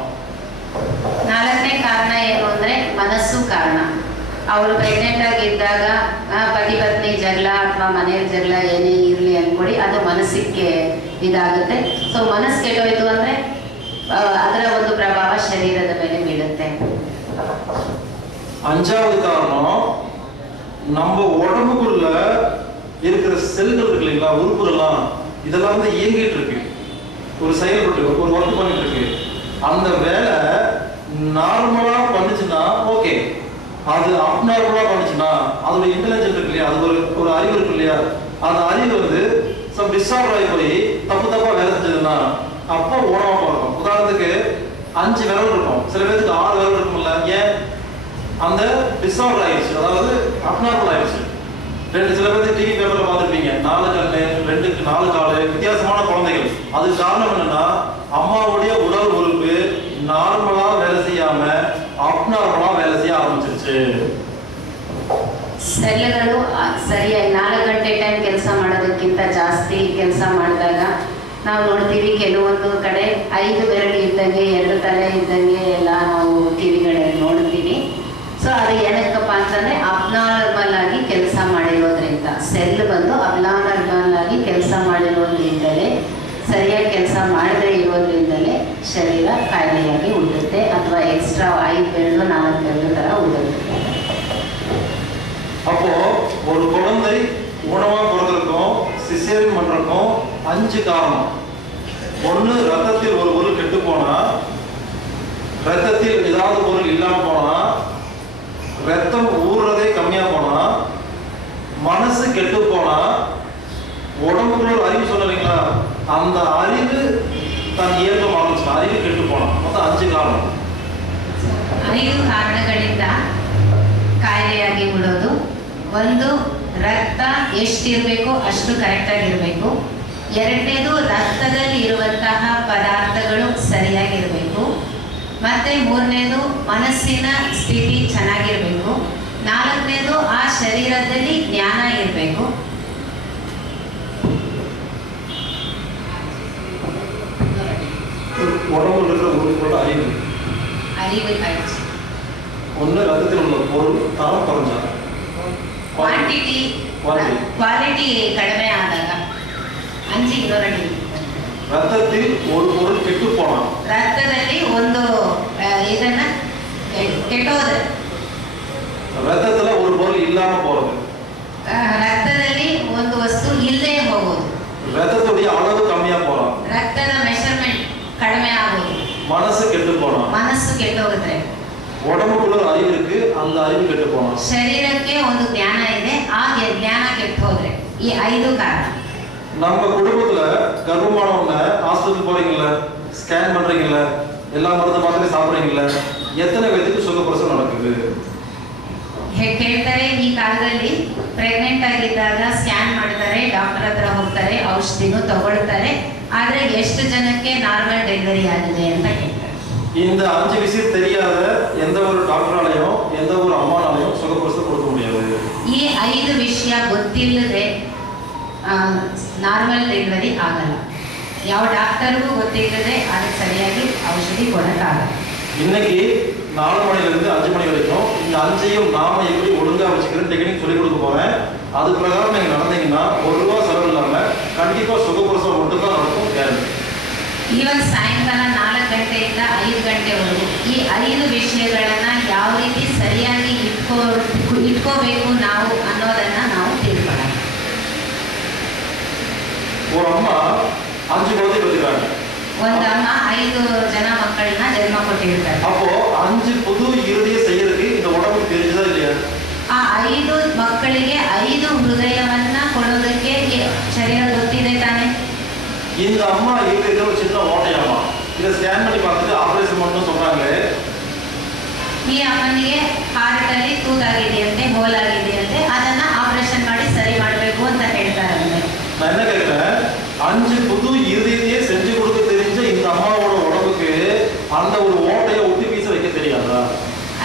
ನಾಲ್ಕನೇ ಕಾರಣ ಏನು ಅಂದ್ರೆ ಮನಸ್ಸು ಕಾರಣ. ಅವರು ಪ್ರೆಗ್ನೆಂಟ್ ಆಗಿದ್ದಾಗ ಪತಿ ಪತ್ನಿ ಜಗಳ ಅಥವಾ ಮನೆಯ ಜಗಳ ಏನೇ ಇರಲಿ ಅನ್ಕೊಡಿ, ಅದು ಮನಸ್ಸಿಗೆ ಇದಾಗುತ್ತೆ. ಸೊ ಮನಸ್ಸು ಕೆಟ್ಟೋಯ್ತು ಅಂದ್ರೆ ಅದರ ಒಂದು ಪ್ರಭಾವ ಶರೀರದ ಮೇಲೆ ಬೀಳುತ್ತೆ. அஞ்சாவது காரணம், நம்ம உடம்புக்குள்ள இருக்கிற செல்கள் இருக்கு இல்லைங்களா, உறுப்புகள்லாம் இதெல்லாம் வந்து இயங்கிட்டு இருக்கு, ஒரு செயல்பட்டு ஒரு ஒர்க் பண்ணிட்டு இருக்கு. அந்த வேலை நார்மலா பண்ணுச்சுன்னா ஓகே, அது அப்நார்மலா பண்ணுச்சுன்னா அதோட இன்டெலிஜென்ட் இருக்கு இல்லையா, அது ஒரு அறிவு இருக்கு இல்லையா, அந்த அறிவு வந்து சம் டிஸ்ஆர்டர் ஆகி போய் தப்பா வேலை செஞ்சதுன்னா அப்போ உணவா பிறக்கும். உதாரணத்துக்கு 5 விரல் இருக்கும், சில பேருக்கு 6 விரல் இருக்கும்ல. ஏன்? அந்த டிஸ்ஆர்டர் ஆயிடுச்சு, அதாவது அப்நார்மல் ஆயிடுச்சு. சில பேருக்கு டிவி பேப்பர்ல பார்த்துருப்பீங்க, 4 கண்ணு 2க்கு 4 காலு, வித்தியாசமான குழந்தைகள். அதுக்கு காரணம் என்னன்னா அம்மாவுடைய உடல் உறுப்பு நார்மலா வேலை செய்யாம அப்நார்மலா வேலை செய்ய ஆரம்பிச்சிருச்சு. ಸೆಲ್ಗಳು ಸರಿಯಾಗಿ 4 ಗಂಟೆ ಟೈಮ್ ಕೆಲಸ ಮಾಡೋದಕ್ಕಿಂತ ಜಾಸ್ತಿ ಕೆಲಸ ಮಾಡಿದಾಗ ನಾವು ನೋಡ್ತೀವಿ ಕೆಲವೊಂದು ಕಡೆ 5 ಬೆರಳು ಇದ್ದಂಗೆ 2 ತಲೆ ಇದ್ದಂಗೆ ಎಲ್ಲ ನಾವು ಟಿವಿಗಳಲ್ಲಿ ನೋಡ್ತೀವಿ. ಸೊ ಅದು ಏನಕ್ಕಪ್ಪ ಅಂತಂದ್ರೆ ಅಬ್ನಾರ್ಮಲ್ ಆಗಿ ಕೆಲಸ ಮಾಡಿರೋದ್ರಿಂದ, ಸೆಲ್ ಬಂದು ಅಬ್ನಾರ್ಮಲ್ ಆಗಿ ಕೆಲಸ ಮಾಡಿರೋದ್ರಿಂದಲೇ, ಸರಿಯಾಗಿ ಕೆಲಸ ಮಾಡದೇ ಇರೋದ್ರಿಂದಲೇ ಶರೀರ ಕಾಯಿಲೆಯಾಗಿ ಹುಟ್ಟುತ್ತೆ, ಅಥವಾ ಎಕ್ಸ್ಟ್ರಾ 5 ಬೆರಳು 4 ಬೆರಳು ತರ ಹುಟ್ಟುತ್ತೆ. அப்போ ஒரு குழந்தை உணவா பிறந்திருக்கும், சிசேரியன் பண்றதுக்கும் 5 காரணம். ஒண்ணு, ரத்தத்தில் ஒரு பொருள் கெட்டு போனா, ரத்தத்தில் ஏதாவது பொருள் இல்லாம போனா, ரத்தம் ஊறுறதே கம்மியா போனா, மனசு கெட்டு போனா, உடம்புக்குள்ள ஒரு அறிவு சொன்னீங்களா, அந்த அறிவு தன் இயக்கம் ஆரம்பிச்சு அறிவு கெட்டு போனா. மொத்தம் 5 காரணம். 5 ಕಾರಣಗಳಿಂದ ಕಾಯಿಲೆಯಾಗಿ ಬಿಡೋದು. ಒಂದು, ರಕ್ತ ಎಷ್ಟಿರಬೇಕು ಅಷ್ಟು ಕರೆಕ್ಟಾಗಿರಬೇಕು. ಎರಡನೇದು, ರಕ್ತದಲ್ಲಿ ಇರುವಂತಹ ಪದಾರ್ಥಗಳು ಸರಿಯಾಗಿರಬೇಕು. ಮತ್ತೆ ಮೂರನೇದು, ಮನಸ್ಸಿನ ಸ್ಥಿತಿ ಚೆನ್ನಾಗಿರಬೇಕು. ನಾಲ್ಕನೇದು, ಆ ಶರೀರದಲ್ಲಿ ಜ್ಞಾನ ಇರಬೇಕು. உடம்புல இருக்கிற உறுப்புகளோட அறிவு ಆಯ್ತು. ஒன்று, ரத்தத்தில் உள்ள பொருள் தரம் குறைஞ்சா, ಕ್ವಾಲಿಟಿ ಕಡಿಮೆ ಆದಾಗ. 5 ಇನ್ನೊಂದು, ரத்தத்தில் ஒரு பொருள் கெட்டு போனா, ರಕ್ತದಲ್ಲಿ ಒಂದು ಇದನ್ನ ಕೆಟ್ಟೋದ್ರೆ, ரத்தத்துல ஒரு பொருள் இல்லாம போறது, ರಕ್ತದಲ್ಲಿ ಒಂದು ವಸ್ತು ಇಲ್ಲದೆ ಹೋಗೋದು, ரத்தத்துடைய அளவு கம்மியா போறோம், ರಕ್ತದ ಮೆಷರ್ಮೆಂಟ್ ಕಡಿಮೆ ಆಗೋದು, மனசு கெட்டு போனா, ಮನಸ್ಸು ಕೆಟ್ಟೋಗುತ್ತೆ, உடம்புக்குள்ள ஒரு அறிவு இருக்கு அந்த அறிவு கெட்டு போனா, ಶರೀರಕ್ಕೆ ಒಂದು ಜ್ಞಾನ ಇದೆ ಆ ಜ್ಞಾನ ಕೆಟ್ಟು ಹೋದ್ರೆ. ಈ 5 ಕಾರಣ. நம்ம குடும்பத்துல கர்ப்பமானவங்க ஹாஸ்பிட்டல் போறீங்கல்ல, ஸ்கேன் பண்றீங்கல்ல, எல்லா மருந்து மாத்திரை சாப்பிடுறீங்கல்ல, எத்தனை பேருக்கு சுகப்பிரசவம் நடக்குது? ಕೇಳ್ತಾರೆ, ಈ ಕಾಲದಲ್ಲಿ ಪ್ರೆಗ್ನೆಂಟ್ ಆಗಿದ್ದಾಗ ಸ್ಕ್ಯಾನ್ ಮಾಡ್ತಾರೆ, ಡಾಕ್ಟರ್ ಹತ್ರ ಹೋಗ್ತಾರೆ, ಔಷಧಿನೂ ತಗೊಳ್ತಾರೆ, ಆದ್ರೆ ಎಷ್ಟು ಜನಕ್ಕೆ ನಾರ್ಮಲ್ ಡೆಲಿವರಿ ಆಗಿದೆ ಅಂತ ಕೇಳ್ತಾರೆ. இந்த 5 விஷயம் தெரியாத எந்த ஒரு டாக்டராலையும் எந்த ஒரு அம்மானாலையும் சுகப்பிரசவம் கொடுக்க முடியாது. ಈ 5 ವಿಷಯ ಗೊತ್ತಿಲ್ಲದೆ ನಾರ್ಮಲ್ ಡೆಲಿವರಿ ಆಗಲ್ಲ. ಯಾವ ಡಾಕ್ಟರ್ಗೂ ಗೊತ್ತಿಲ್ಲದೆ ಅದಕ್ಕೆ ಸರಿಯಾಗಿ ಔಷಧಿ ಕೊಡಕ್ಕಾಗಲ್ಲ. இன்னைக்கு 4 மணிலிருந்து 5 மணி வரைக்கும் இந்த 5ஐயும் நாம எப்படி ஒழுங்கா வச்சுக்கிற டெக்னிக் சொல்லிக் கொடுக்க போறேன். அது பிரகாரம் நீங்க நடந்தீங்கன்னா ₹1 செலவு இல்லாம கண்டிப்பா சுகப்பிரசவம் மட்டும்தான் நடக்கும், கேரண்டி. ಇವತ್ತು ಸಾಯಂಕಾಲ 4 ಗಂಟೆಯಿಂದ 5 ಗಂಟೆವರೆಗೂ ಈ 5 ವಿಷಯಗಳನ್ನ ಯಾವ ರೀತಿ ಸರಿಯಾಗಿ ಇಟ್ಕೋಬೇಕು ನಾವು ಅನ್ನೋದನ್ನ ನಾವು ತಿಳ್ಕೊಳ್ಳೋಣ. ஒரு அம்மா 5 குழந்தை பெற்றுக்கிறாங்க. ಒಂದು ಅಮ್ಮ 5 ಜನ ಮಕ್ಕಳನ್ನ ಜನ್ಮ ಕೊಟ್ಟಿರ್ತಾರೆ. அப்போ 5 புது இருதய செய்யறதுக்கு இந்த உடம்புக்கு தெரிஞ்சதா இல்லையா? ಆ 5 ಮಕ್ಕಳಿಗೆ 5 ಹೃದಯವನ್ನ ಕೊಡೋದಕ್ಕೆ ಶರೀರ ಗೊತ್ತಿದೆ ತಾನೆ. இந்த அம்மா இருக்கிற ஒரு சின்ன ஓட்டையம்மா, இதை ஸ்கேன் பண்ணி பார்த்துட்டு ஆபரேஷன் பண்ணணும்னு சொல்றாங்களே. ಈ ಅಮ್ಮನಿಗೆ ಹಾರ್ಟ್ ಅಲ್ಲಿ ತೂತಾಗಿದೆಯಂತೆ, ಹೋಲ್ ಆಗಿದೆಯಂತೆ, ಅದನ್ನ ಆಪರೇಷನ್ ಮಾಡಿ ಸರಿ ಮಾಡಬೇಕು ಅಂತ ಹೇಳ್ತಾರಂತೆ. நான் என்ன கேட்கிறேன், 5 புது இருதயத்தையே செஞ்சு கொடுக்க தெரிஞ்ச இந்த அம்மாவோட உடம்புக்கு அந்த ஒரு ஓட்டையை ஒட்டி பீச வைக்க தெரியாதா?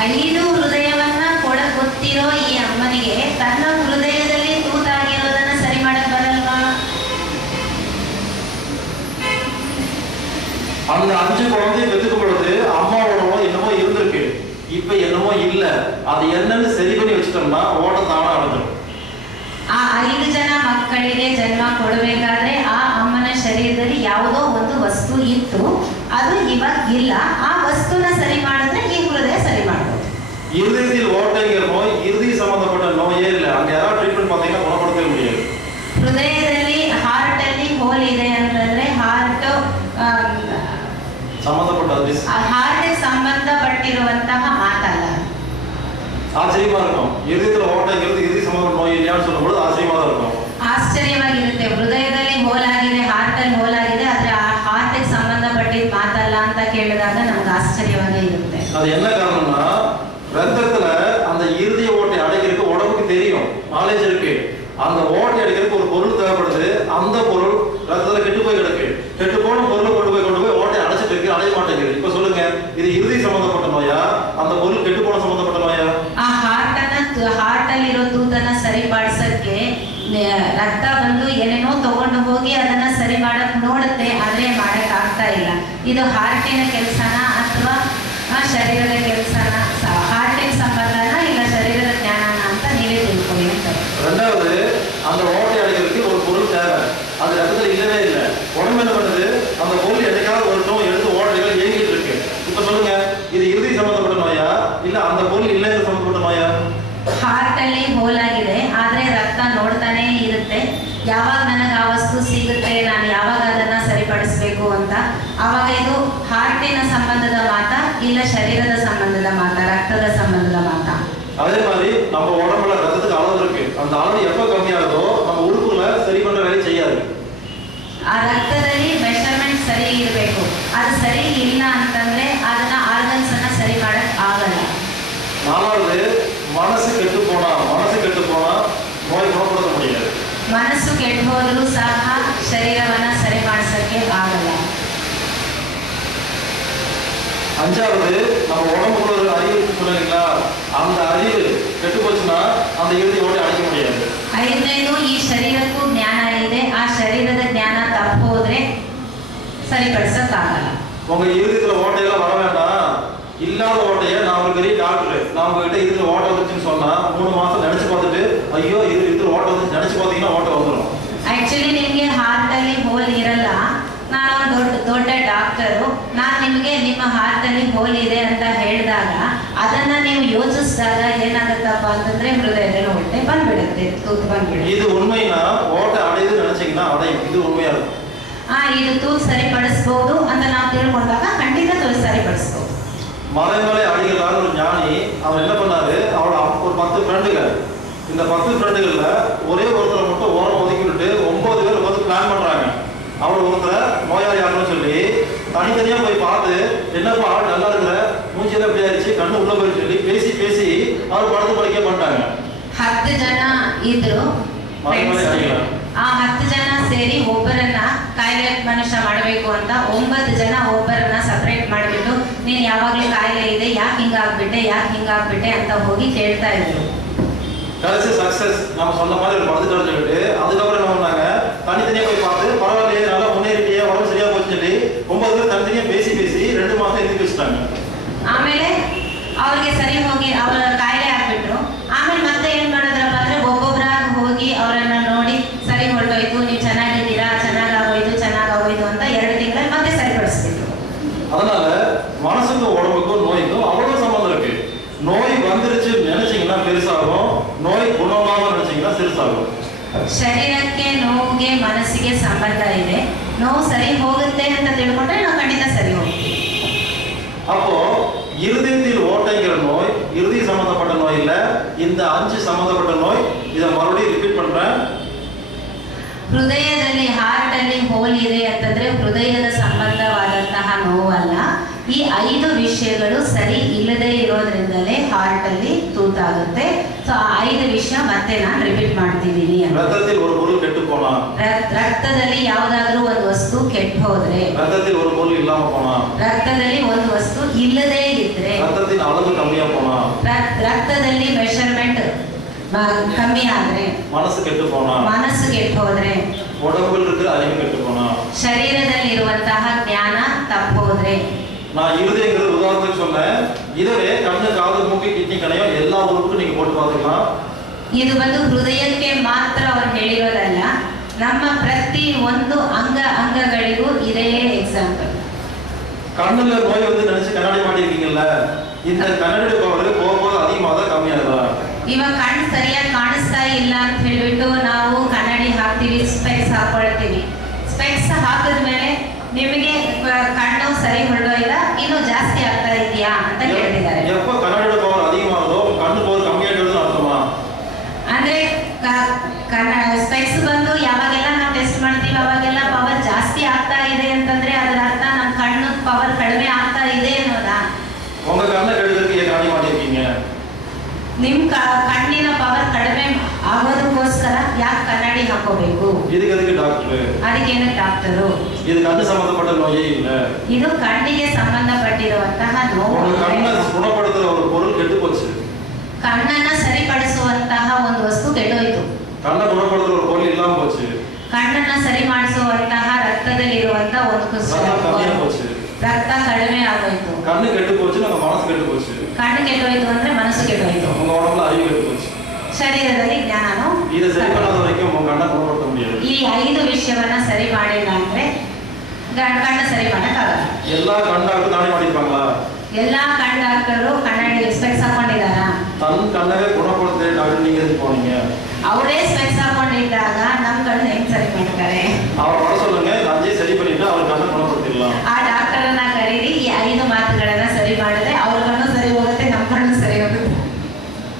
5 ಹೃದಯವನ್ನ ಕೊಡ ಗೊತ್ತಿರೋ ಈ ಅಮ್ಮನಿಗೆ ತನ್ನ ಹೃದಯದಲ್ಲಿ ತೂತಾಗಿರೋದನ್ನ ಸರಿ ಮಾಡಕ್ ಬರಲ್ವಾ? அந்த 5 குழந்தையை பெற்றுக்கும் பொழுது அம்மாவோட என்னமோ இருந்திருக்கு, இப்ப என்னமோ இல்ல, அது என்னன்னு சரி பண்ணி வச்சுட்டோம்னா ஓட்ட தானா அடைஞ்சிடும். ಆ 5 ಜನ ಮಕ್ಕಳಿಗೆ ಜನ್ಮ ಕೊಡಬೇಕಾದ್ರೆ ಆ ಅಮ್ಮನ ಶರೀರದಲ್ಲಿ ಯಾವುದೋ ಒಂದು ವಸ್ತು ಇತ್ತು, ಅದು ಇವಾಗ ಇಲ್ಲ. ಆ ವಸ್ತುನ ಸರಿ ಮಾಡಿದ್ರೆ ಈ ಹೃದಯ ಸರಿ ಮಾಡ್ಬೋದು. இருதயத்தில் ஓட்டைங்கிற நோய் இருதய சம்பந்தப்பட்ட நோயே இல்லை. அங்க யாராவது ட்ரீட்மெண்ட் பார்த்தீங்கன்னா குணப்படுத்தவே முடியாது. ಹೃದಯದಲ್ಲಿ ಹಾರ್ಟ್ ಅಲ್ಲಿ ಹೋಲ್ ಇದೆ ಅಂತಂದ್ರೆ ಹಾರ್ಟ್ ಸಂಬಂಧಪಟ್ಟಿರುವಂತಹ ಮಾತಲ್ಲ. ஆச்சரியமா இருக்கும். இருதயத்துல ஓட்டைங்கிறது இருதய சம்பந்தப்பட்ட நோய் இல்லையான்னு சொல்லும்போது ஆச்சரியமா இருக்கும். ಆಶ್ಚರ್ಯವಾಗಿರುತ್ತೆ. ಹೃದಯದಲ್ಲಿ ಹೋಲ್ ಆಗಿದೆ, ಹಾರ್ಟ್ ಅಲ್ಲಿ ಹೋಲ್ ಆಗಿದೆ, ಆದ್ರೆ ಆ ಹಾರ್ಟ್ ಗೆ ಸಂಬಂಧಪಟ್ಟಿದ ಮಾತಲ್ಲ ಅಂತ ಕೇಳಿದಾಗ ನಮ್ಗೆ ಆಶ್ಚರ್ಯವಾಗೇ ಇರುತ್ತೆ. அது என்ன காரணம்னா, ரத்தத்துல அந்த இருதய ஓட்டை அடைக்கிறதுக்கு உடம்புக்கு தெரியும், நாலேஜ் இருக்கு. அந்த ஓட்டை அடைக்கிறதுக்கு ஒரு பொருள் தேவைப்படுது. அந்த பொருள் ரத்தத்துல கெட்டு போய் கிடக்கு. கெட்டு போன பொருளை கொண்டு போய் ஓட்டை அடைச்சிட்டு இருக்கு, அடைய மாட்டேங்குது. இப்ப சொல்லுங்க, இது இருதய சம்பந்தப்பட்ட நோயா, அந்த பொருள் கெட்டு போன சம்பந்தப்பட்ட நோயா? ಆ ಹಾರ್ಟ್ ಅಲ್ಲಿರೋ ತೂತನ್ನ ಸರಿಪಡಿಸಕ್ಕೆ ರಕ್ತ ಬಂದು ಏನೇನೋ ತಗೊಂಡು ಹೋಗಿ ಅದನ್ನ ಸರಿ ಮಾಡಕ್ ನೋಡುತ್ತೆ, ಆದ್ರೆ ಮಾಡಕ್ ಆಗ್ತಾ ಇಲ್ಲ. ಇದು ಹಾರ್ಟಿನ ಕೆಲಸನ ಅಥವಾ ಶರೀರದ ಕೆಲಸನ, ಹಾರ್ಟಿನ ಸಂಬಂಧನ ಇಲ್ಲ ಶರೀರದ ಜ್ಞಾನನ ಅಂತ ನೀವೇ ತಿಳ್ಕೊಳ್ಳಿ ಅಂತ. ரெண்டாவது, அந்த ஓட்டை அடைக்கிறதுக்கு ஒரு பொருள் தேவை, அது ரத்தத்துல இல்லவே இல்லை. உடம்பு என்ன பண்ணுது, அந்த பொருள் என்னைக்காவது ஒரு டம் எடுத்து ஓட்டைகள் இயங்கிட்டு இருக்கு. இப்ப சொல்லுங்க, இது இருதய சம்பந்தப்பட்ட நோயா இல்ல அந்த பொருள் இல்லை சம்பந்தப்பட்ட நோயா? ಹಾರ್ಟ್ ಅಲ್ಲಿ ಹೋಲ್ ಆಗಿದೆ, ಆದ್ರೆ ರಕ್ತ ನೋಡ್ತಾನೆ ಇರುತ್ತೆ. ಯಾವಾಗ ನನಗೆ ಆ ವಸ್ತು ಸಿಗುತ್ತೆ, ನಾನು ಯಾವಾಗ ಅದನ್ನ ಸರಿಪಡಿಸ್ಬೇಕು ಅಂತ. ಆವಾಗ ಇದು ಹಾರ್ಟಿನ ಸಂಬಂಧದ ಮಾತಾ ಇಲ್ಲ ಶರೀರದ ಸಂಬಂಧದ ಮಾತಾ, ರಕ್ತದ ಸಂಬಂಧದ ಮಾತಾ? அதே மாதிரி நம்ம உடம்புல ரத்தத்துக்கு அளவு இருக்கு. அந்த அளவு எப்ப கம்மியாகுதோ நம்ம உறுப்புகளை சரி பண்ற வேலை செய்யாது. ಆ ರಕ್ತದಲ್ಲಿ ಮೆಷರ್ಮೆಂಟ್ ಸರಿ ಇರಬೇಕು. ಅದು ಸರಿ ಇಲ್ಲ ಅಂತಂದ್ರೆ ಅದನ್ನ ಆರ್ಗನ್ಸ್ ಅನ್ನ ಸರಿ ಮಾಡಕ್ ಆಗಲ್ಲ. நாலாவது, மனசு கெட்டு போனா நோய் குணப்படுத்த முடியாது. ಮನಸ್ಸು ಕೆಟ್ಟು ಹೋದ್ರೂ ಸಹ ಶರೀರವನ್ನ ಸರಿ ಮಾಡಿಸಕ್ಕೆ ಆಗಲ್ಲ. அஞ்சாவது, நம்ம உடம்புக்குள்ள ஒரு அறிவு இருக்கு சொன்னீங்களா, அந்த அறிவு கெட்டு போச்சுன்னா அந்த இருதய ஓட்டை அடைக்க முடியாது. 5ನೇದು, ಈ ಶರೀರಕ್ಕೂ ಜ್ಞಾನ ಇದೆ, ಆ ಶರೀರದ ಜ್ಞಾನ ತಪ್ಪು ಹೋದ್ರೆ ಸರಿಪಡಿಸಕ್ಕಾಗಲ್ಲ. உங்க இருதயத்துல ஓட்டையெல்லாம் வர வேண்டாம். இல்லாத ஓட்டையை நான் ஒரு பெரிய டாக்டர், நான் உங்ககிட்ட இதுல ஓட்டை வந்துச்சுன்னு சொன்னா 3 மாசம் நினைச்சு பார்த்துட்டு ஐயோ இதுல ஓட்டை வந்து நினைச்சு பார்த்தீங்கன்னா ஓட்டை வந்துடும். ಆಕ್ಚುಲಿ ನಿಮ್ಗೆ ಹಾರ್ಟ್ ಅಲ್ಲಿ ಹೋಲ್ ಇರಲ್ಲ. ನಾನು ಒಂದು ದೊಡ್ಡ ಡಾಕ್ಟರು, ನಾನು ನಿಮಗೆ ನಿಮ್ಮ ಹಾರ್ಟ್ ಅಲ್ಲಿ ಹೋಲ್ ಇದೆ ಅಂತ ಹೇಳಿದಾಗ ಅದನ್ನ ನೀವು ಯೋಚಿಸಿದಾಗ ಏನಾಗುತ್ತಪ್ಪ ಅಂತಂದ್ರೆ ಹೃದಯದಲ್ಲಿ ಓಟೆ ಬಂದ್ಬಿಡುತ್ತೆ, ತೂತು ಬಂದ್ಬಿಡುತ್ತೆ. ಇದು ಉண்மைனா ಓಟೆ ಅಡೆಯುದು நினைச்சீங்கன்னா அடையும். ಇದು ಉண்மையா இருக்கும். ಇದು ತೂತು ಸರಿಪಡಿಸಬಹುದು ಅಂತ ನಾವು ತಿಳ್ಕೊಂಡಾಗ ಖಂಡಿತ ತೂತು ಸರಿಪಡಿಸಬಹುದು. மலைமலை அடிகளார் ஒரு ஞானி, அவர் என்ன பண்ணாரு, அவரோட ஒரு 10 ஃப்ரெண்டுகள், இந்த 10 ஃப்ரெண்டுகள்ல ஒரே ஒருத்தரை மட்டும் ஓரம் ஒதுக்கி விட்டு 9 பேர் உட்காந்து பிளான் பண்றாங்க. அவர் ஒருத்தரை நோயாளி ஆகணும்னு சொல்லி தனித்தனியா போய் பார்த்து, என்னப்பா நல்லா இருக்கிற, மூஞ்சியெல்லாம் எப்படி ஆயிடுச்சு, கண்ணு உள்ள போய் சொல்லி பேசி அவர் படத்து படிக்க பண்ணிட்டாங்க. 10 ಜನ ಇದ್ರು. ಆ 10 ಜನ ಸೇರಿ ಒಬ್ಬರನ್ನ ಕಾಯಿಲೆ ಮನುಷ್ಯ ಮಾಡಬೇಕು ಅಂತ 9 ಜನ ಒಬ್ಬರನ್ನ ಸಪರೇಟ್ ಮಾಡಿಬಿಟ್ಟು, ನೀನ್ ಯಾವಾಗ್ಲೂ ಕಾಯಿಲೆ ಇದೆ, ಯಾಕೆ ಹಿಂಗಾಗ್ಬಿಟ್ಟೆ ಅಂತ ಹೋಗಿ ಕೇಳ್ತಾ ಇದ್ರು. கடைசி சக்சஸ் நம்ம சொன்ன மாதிரி ஒரு படத்து சொல்லிட்டு அதுக்கப்புறம் என்ன பண்ணாங்க, தனித்தனியா போய் பார்த்து பரவாயில்லையே நல்லா முன்னேறிட்டியே உடம்பு சரியா போச்சுன்னு சொல்லி 9 பேர் தனித்தனியா பேசி 2 மாசம் எதிர்த்து வச்சுட்டாங்க. ಆಮೇಲೆ ಅವ್ರಿಗೆ ಸರಿ ಹೋಗಿ ಅವರ ಕಾಯಿಲೆ ಆಗ್ಬಿಟ್ರು. ಆಮೇಲೆ ಮತ್ತೆ ಏನ್ ಮಾಡಿದ್ರಪ್ಪ ಅಂದ್ರೆ ಒಬ್ಬೊಬ್ಬರಾಗಿ ಹೋಗಿ ಅವರನ್ನ ನೋಡಿ ಸರಿ ಹೊರಟೋಯ್ತು, ನೀವು ಚೆನ್ನಾಗಿದ್ದೀರಾ, ಚೆನ್ನಾಗಾಗೋಯ್ತು ಅಂತ 2 ತಿಂಗಳಲ್ಲಿ ಮತ್ತೆ ಸರಿಪಡಿಸ್ಬಿಟ್ರು. அதனால மனசுக்கும் உடம்புக்கும் நோய்க்கும் அவ்வளவு சம்பந்தம் இருக்கு. நோய் வந்துருச்சு நினைச்சீங்கன்னா பெருசாகும், நோய் குணமாக நினைச்சீங்கன்னா சிறுசாகும். ಶರೀರಕ್ಕೆ ನೋವಿಗೆ ಮನಸ್ಸಿಗೆ ಸಂಬಂಧ ಇದೆ. ನೋವು ಸರಿ ಹೋಗುತ್ತೆ ಅಂತ ತಿಳ್ಕೊಂಡ್ರೆ ನಾವು ಖಂಡಿತ ಸರಿ ಹೋಗ್ತೀವಿ. அப்போ இருதயத்தில் ஓட்டைங்கிற நோய் இருதய சம்பந்தப்பட்ட நோய் இல்ல, இந்த 5 சம்பந்தப்பட்ட நோய். இதை மறுபடியும் ரிப்பீட் பண்றேன். ಹೃದಯದಲ್ಲಿ ಹಾರ್ಟ್ ಅಲ್ಲಿ ಹೋಲ್ ಇದೆ ಅಂತಂದ್ರೆ ಹೃದಯದ ಸಂಬಂಧವಾದಂತಹ ನೋವಲ್ಲ. ಈ 5 ವಿಷಯಗಳು ಸರಿ ಇಲ್ಲದೆ ಇರೋದ್ರಿಂದಲೇ ಹಾರ್ಟ್ ಅಲ್ಲಿ ತೂತಾಗುತ್ತೆ. ಸೊ ಆ 5 ವಿಷಯ ಮತ್ತೆ ನಾನು ರಿಪೀಟ್ ಮಾಡ್ತಿದ್ದೀನಿ. ரத்தத்தில் ஒரு பொருள் கெட்டு போனா, ರಕ್ತದಲ್ಲಿ ಯಾವುದಾದ್ರೂ ಒಂದು ವಸ್ತು ಕೆಟ್ಟು ಹೋದ್ರೆ, ரத்தத்தில் ஒரு பொருள் இல்லாம போனா, ರಕ್ತದಲ್ಲಿ ಒಂದು ವಸ್ತು ಇಲ್ಲದೇ ಇದ್ರೆ, ரத்தத்தின் அளவு கம்மியா போனா, ರಕ್ತದಲ್ಲಿ ಮೆಷರ್ಮೆಂಟ್ ಕಮ್ಮಿ ಆದ್ರೆ, மனசு கெட்டு போனா, ಮನಸ್ಸು ಕೆಟ್ಟು ಹೋದ್ರೆ, உடம்புல இருக்கிற அறிவு கெட்டு போனா, ಶರೀರದಲ್ಲಿ ಇರುವಂತಹ ಜ್ಞಾನ ತಪ್ಪೋದ್ರೆ. நான் இருதயங்கிறது உதாரணத்துக்கு சொன்னேன். இதுவே கண்ணு, காது, மூக்கு, கிட்னி, கணையம் எல்லா உறுப்புக்கும் நீங்க போட்டு பார்த்துக்கலாம். ಇದು ಬಂದು ಹೃದಯಕ್ಕೆ ಮಾತ್ರ ಅವರು ಹೇಳಿರೋದಲ್ಲ, ನಮ್ಮ ಪ್ರತಿ ಒಂದು ಅಂಗಗಳಿಗೂ ಇದೇ ಎಕ್ಸಾಂಪಲ್. கண்ணுல நோய் வந்து நினைச்சு கண்ணாடி மாட்டிருக்கீங்கல்ல, இந்த கண்ணாடி பவர் போக போக அதிகமாக கம்மியாகுதா? ಇವಾಗ ಕಣ್ಣು ಸರಿಯಾಗಿ ಕಾಣಿಸ್ತಾ ಇಲ್ಲ ಅಂತ ಹೇಳ್ಬಿಟ್ಟು ನಾವು ಕನ್ನಡಿ ಹಾಕ್ತೀವಿ, ಸ್ಪೆಕ್ಸ್ ಹಾಕೊಳ್ತೀವಿ. ಸ್ಪೆಕ್ಸ್ ಹಾಕಿದ್ಮೇಲೆ ನಿಮಗೆ ಕಣ್ಣು ಸರಿ ಹೊರಡೋಯ್ದ, ಇನ್ನೂ ಜಾಸ್ತಿ ಆಗ್ತಾ ಇದೆಯಾ ಅಂತ ಕೇಳ್ತಿದ್ದಾರೆ. எப்ப கண்ணாடியோட பவர் அதிகமாகுதோ கண்ணு பவர் கம்மியாகுதுன்னு அர்த்தமா? ಅಂದ್ರೆ ಸ್ಪೆಕ್ಸ್ ಬಂದು ಯಾವಾಗೆಲ್ಲ ನಾವು ಟೆಸ್ಟ್ ಮಾಡ್ತೀವಿ ಅವಾಗೆಲ್ಲ ಪವರ್ ಜಾಸ್ತಿ ಆಗ್ತಾ ಇದೆ ಅಂತಂದ್ರೆ ಅದರ ಅರ್ಥ ನಮ್ಮ ಕಣ್ಣು ಪವರ್ ಕಡಿಮೆ ಆಗ್ತಾ ಇದೆ ಅನ್ನೋದಾ? உங்க கண்ணை கெடுக்கிறதுக்கு ஏன் கண்ணாடி மாட்டிருக்கீங்க? ನಿಮ್ ಕಣ್ಣಿನ ಪವರ್ ಕಡಿಮೆ ಆಗೋದಕ್ಕೋಸ್ಕರ ಯಾಕೆ ಕನ್ನಡಿ ಹಾಕೋಬೇಕು? ಇದಕ್ಕೆ ಡಾಕ್ಟರ್, ಅದಕ್ಕೇನು ಡಾಕ್ಟರು? ಇದು ಕಣ್ಣು ಸಂಬಂಧಪಟ್ಟ ನೋಯೇ ಇಲ್ಲ. ಇದು ಕಣ್ಣಿಗೆ ಸಂಬಂಧಪಟ್ಟಿರುವಂತಹ ನೋವು. ಕಣ್ಣನ್ನು ಗುಣಪಡಿಸುವ ಒಂದು பொருள் ಕೆಟ್ಟು போச்சு. ಕಣ್ಣನ್ನ ಸರಿಪಡಿಸುವಂತಹ ಒಂದು ವಸ್ತು ಕೆಟ್ಟೋಯ್ತು. ಕಣ್ಣನ್ನು ಗುಣಪಡಿಸುವ ಒಂದು பொருள் ಇல்லாம போச்சு. ಕಣ್ಣನ್ನ ಸರಿ ಮಾಡಿಸುವಂತಹ ರಕ್ತದಲ್ಲಿರುವಂತಹ ಒಂದು ರಕ್ತ ಕಡಿಮೆ ಆಗೋಯ್ತು. ಕಣ್ಣು ಕೆಟ್ಟು போச்சு, ನಮ್ಮ ಮನಸ್ಸು ಕೆಟ್ಟು போச்சு. ಕಣ್ಣು ಕೆಟ್ಟೋಯ್ತು ಅಂದ್ರೆ ಮನಸ್ಸು ಕೆಟ್ಟೋಯ್ತು. உங்க உடம்புல அறிவு ಕೆಟ್ಟು போச்சு. ಶರೀರದಲ್ಲಿ ಜ್ಞಾನನು ಇದು ಸರಿ பண்ணாத வரைக்கும் உங்க கண்ணை குணப்படுத்த முடியாது. ಈ 5 ವಿಷಯವನ್ನ ಸರಿ ಮಾಡಿಲ್ಲ ಅಂದ್ರೆ ಕಣ್ಣು ಸರಿ ಮಾಡಕ್ಕಾಗಲ್ಲ. ಎಲ್ಲಾ ಕಣ್ಣು ಡಾಕ್ಟರ್ ನಾನೇ ಮಾಡಿರ್ಪಾங்களா? ಎಲ್ಲಾ ಕಣ್ಣು ಡಾಕ್ಟರು ಕನ್ನಡಿ ಸ್ಪೆಕ್ಸ್ ಹಾಕೊಂಡಿದಾರಾ? ತನ್ನ ಕಣ್ಣಗೆ ಗುಣಪಡಿಸಿದ್ರೆ ಡಾಕ್ಟರ್ நீங்க எதுக்கு போனீங்க? ಅವರೇ ಸ್ಪೆಕ್ಸ್ ಹಾಕೊಂಡಿದ್ದಾಗ ನಮ್ಮ ಕಣ್ಣು ಹೆಂಗ್ ಸರಿ ಮಾಡ್ತಾರೆ? அவர் வர சொல்லுங்க, அஞ்சே சரி பண்ணிட்டு அவர் கண்ணை குணப்படுத்திடலாம். ಆ ಡಾಕ್ಟರನ್ನ ಕರೀರಿ, ಈ 5 ಮಾತುಗಳನ್ನ ಸರಿ ಮಾಡಿದ್ರೆ ಅವ್ರ ಕಣ್ಣು ಸರಿ ಹೋಗುತ್ತೆ, ನಮ್ಮ ಕಣ್ಣು ಸರಿ ಹೋಗುತ್ತೆ.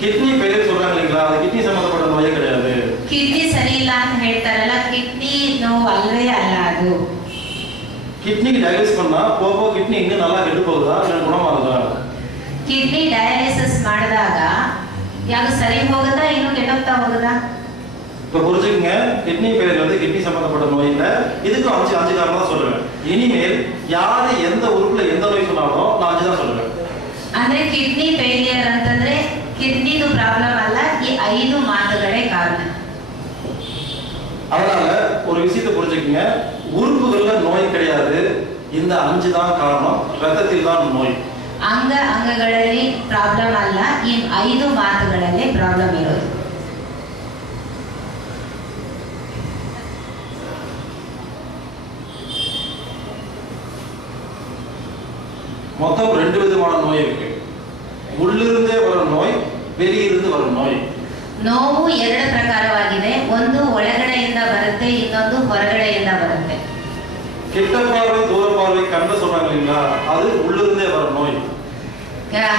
கிட்னி ஃபெயிலியர் சொல்றாங்க இல்லைங்களா, அது கிட்னி சம்பந்தப்பட்ட நோயே கிடையாது. ಕಿಡ್ನಿ ಸರಿ ಇಲ್ಲ ಅಂತ ಹೇಳ್ತಾರಲ್ಲ, ಕಿಡ್ನಿ ನೋವು ಅಲ್ಲವೇ ಅಲ್ಲ ಅದು. கிட்னி டயாலிசிஸ் பண்ணா போக கிட்னி இன்னும் நல்லா கெட்டு போகுதா இல்ல குணமாகுதா? ಕಿಡ್ನಿ ಡಯಾಲಿಸಿಸ್ ಮಾಡಿದಾಗ ಯಾವುದು ಸರಿ ಹೋಗುತ್ತಾ ಇನ್ನೂ ಕೆಟ್ಟೋಗ್ತಾ ಹೋಗುದಾ? இப்போ புரிஞ்சுக்கங்க, கிட்னி ஃபெயிலியர் வந்து கிட்னி சம்பந்தப்பட்ட நோய் இல்ல. இதுக்கு 5 காரணம் தான் சொல்லுவேன். இனிமேல் யாரு எந்த உறுப்புல எந்த நோய் சொன்னாலும் நான் 5 தான் சொல்லுவேன். ಅಂದ್ರೆ ಕಿಡ್ನಿ ಫೇಲಿಯರ್ ಅಂತಂದ್ರೆ ಕಿಡ್ನಿದು ಪ್ರಾಬ್ಲಮ್ ಅಲ್ಲ, ಈ 5 ಮಾತುಗಳೇ ಕಾರಣ. அதனால ஒரு விஷயத்தை புரிஞ்சுக்கங்க, உறுப்புகள்ல நோய் கிடையாது, இந்த 5 தான் காரணம். ரத்தத்தில் தான் நோய். ಅಂಗಗಳಲ್ಲಿ ಪ್ರಾಬ್ಲಮ್ ಅಲ್ಲ, ಈ 5 ಮಾತುಗಳಲ್ಲಿ ಪ್ರಾಬ್ಲಮ್ ಇರೋದು. மொத்தம் 2 விதமான நோய் இருக்கு. உள்ளிருந்தே வர நோய், வெளியிருந்து வர நோய். ನೋವು 2 ಪ್ರಕಾರವಾಗಿದೆ. ಒಂದು ಒಳಗಡೆಯಿಂದ ಬರುತ್ತೆ, ಇನ್ನೊಂದು ಹೊರಗಡೆಯಿಂದ ಬರುತ್ತೆ. கிட்ட பார்வை, தூர பார்வை, கண்ணு சொல்றாங்க இல்லைங்களா, அது உள்ளிருந்தே வர நோய்.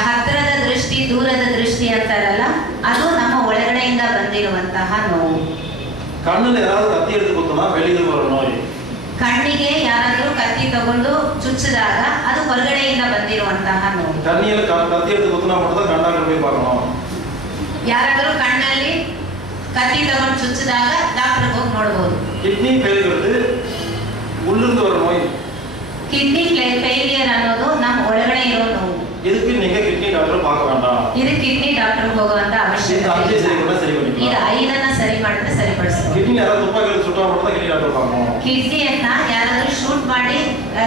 ಹತ್ತಿರದ ದೃಷ್ಟಿ, ದೂರದ ದೃಷ್ಟಿ ಅಂತಾರಲ್ಲ, ಅದು ನಮ್ಮ ಒಳಗಡೆಯಿಂದ ಬಂದಿರುವಂತಹ ನೋವು. கண்ணுல யாராவது கத்தி எடுத்து குத்துனா வெளியிருந்து வர நோய். ಕಣ್ಣಿಗೆ ಯಾರಾದರೂ ಕತ್ತಿ ತಗೊಂಡು ಚುಚ್ಚಿದಾಗ ಅದು ಹೊರಗಡೆಯಿಂದ ಬಂದಿರುವಂತಹ ನೋವು. கண்ணியில கத்தி எடுத்து குத்துனா மட்டும் தான் கண்ணாடி போய் பார்க்கணும். ಯಾರಾದರೂ ಕಣ್ಣಲ್ಲಿ ಕತ್ತಿ ತಗೊಂಡು ಚುಚ್ಚಿದಾಗ ಡಾಕ್ಟರ್ ಹೋಗಿ ನೋಡಬಹುದು. கிட்னி ஃபெயிலியர் உள்ளிருந்து வர நோய். ಕಿಡ್ನಿ ಫೇಲಿಯರ್ ಅನ್ನೋದು ನಮ್ಮ ಒಳಗಡೆ ಇರೋ ನೋವು. இதுக்கு நீங்க கிட்னி டாக்டர் பார்க்க வேண்டாம். ಇದು ಕಿಡ್ನಿ ಡಾಕ್ಟರ್ ಹೋಗುವಂತ ಅವಶ್ಯಕತೆ ಇಲ್ಲ. ಇದು 5 ಸರಿ ಮಾಡಿದ್ರೆ ಸರಿಪಡಿಸಬಹುದು. கிட்னி யாராவது துப்பாக்கி எடுத்து சுட்டா மட்டும் தான் கிட்னி டாக்டர் பார்க்கணும். ಕಿಡ್ನಿಯನ್ನ ಯಾರಾದರೂ ಶೂಟ್ ಮಾಡಿ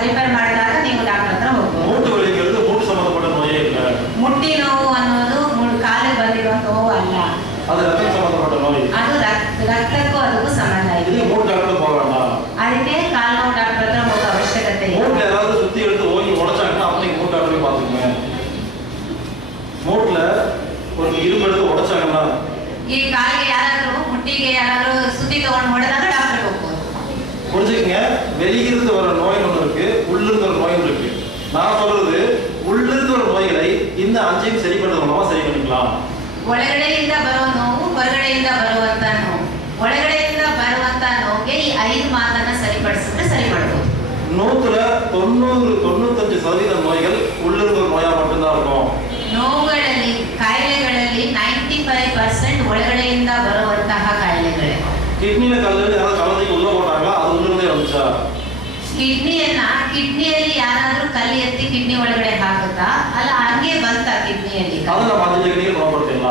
ರಿಪೇರ್ ಮಾಡಿದಾಗ ನೀವು ಡಾಕ್ಟರ್ ಹತ್ರ ಹೋಗಬಹುದು. மூட்டு வலிங்கிறது மூட்டு சம்பந்தப்பட்ட நோயே இல்ல. ಮುಟ್ಟಿ ನೋವು ಅನ್ನೋದು ಕಾಲಿಗೆ ಬಂದಿರೋ ನೋವು ಅಲ್ಲ, அது ரத்தம் சம்பந்தப்பட்ட நோய். ಅದು ರಕ್ತಕ್ಕೂ ಅದಕ್ಕೂ ಸಂಬಂಧ ಇದೆ. இது மூட்டு டாக்டர் போக வேண்டாம். ಅದಕ್ಕೆ ಕಾಲು ನೋವು ಡಾಕ್ಟರ್ ಹತ್ರ ಹೋಗೋ ಅವಶ್ಯಕತೆ ಇಲ್ಲ. மூட்டுல யாராவது சுத்தி எடுத்து ஓங்கி உடைச்சாங்கன்னா அப்ப நீங்க மூட்டு டாக்டர் போய் பாத்துக்கங்க. மூட்டுல ஒரு இரும்பு எடுத்து உடைச்சாங்கன்னா, ಈ ಕಾಲಿಗೆ ಯಾರಾದರೂ ಮುಟ್ಟಿಗೆ ಯಾರಾದರೂ ಸುತ್ತಿ ತಗೊಂಡು ಹೊಡೆದಾಗ ಡಾಕ್ಟರ್ ಹೋಗ್ಬೋದು. புரிஞ்சுக்கங்க, வெளியிருந்து வர நோய் ஒன்று இருக்கு, உள்ளிருந்து வர நோய் இருக்கு. நான் சொல்றது உள்ளிருந்து வர நோய்களை இந்த 5 சரி பண்றது மூலமா சரி பண்ணிக்கலாம். ಒಳಗಡೆಯಿಂದ ಬರುವ ನೋವು, ಹೊರಗಡೆಯಿಂದ ಬರುವಂತ ನೋವು. ಒಳಗಡೆಯಿಂದ ಬರುವಂತ ನೋವಿಗೆ ಈ 5 ಮಾತನ್ನ ಸರಿಪಡಿಸಿದ್ರೆ ಸರಿ ಮಾಡಬಹುದು. 95% நோய்கள் உள்ளிருந்து வர நோயா மட்டும்தான் இருக்கும். ನೋವುಗಳಲ್ಲಿ, ಕಾಯಿಲೆಗಳಲ್ಲಿ 95% ಒಳಗಡೆಯಿಂದ ಬರುವಂತಹ ಕಾಯಿಲೆಗಳೇ. ಕಿಡ್ನಿಯ ಕಲ್ಲಲ್ಲಿ ಯಾರಾದ್ರೂ ಕಲ್ಲಲ್ಲಿ ಉள்ள போட்டாங்களா ಅದು உள்ளிருந்தே வந்துச்சா? ಕಿಡ್ನಿಯಲ್ಲಿ ಯಾರಾದ್ರೂ ಕಲ್ಲು ಎತ್ತಿ ಕಿಡ್ನಿ ಒಳಗಡೆ ಹಾಕುತ್ತಾ ಅಲ್ಲ ಹಂಗೆ ಬಂತ ಕಿಡ್ನಿಯಲ್ಲಿ? ಅದನ್ನ ಮಾತಿಗೆ ಗುಣಪಡ್ತಿಲ್ಲ.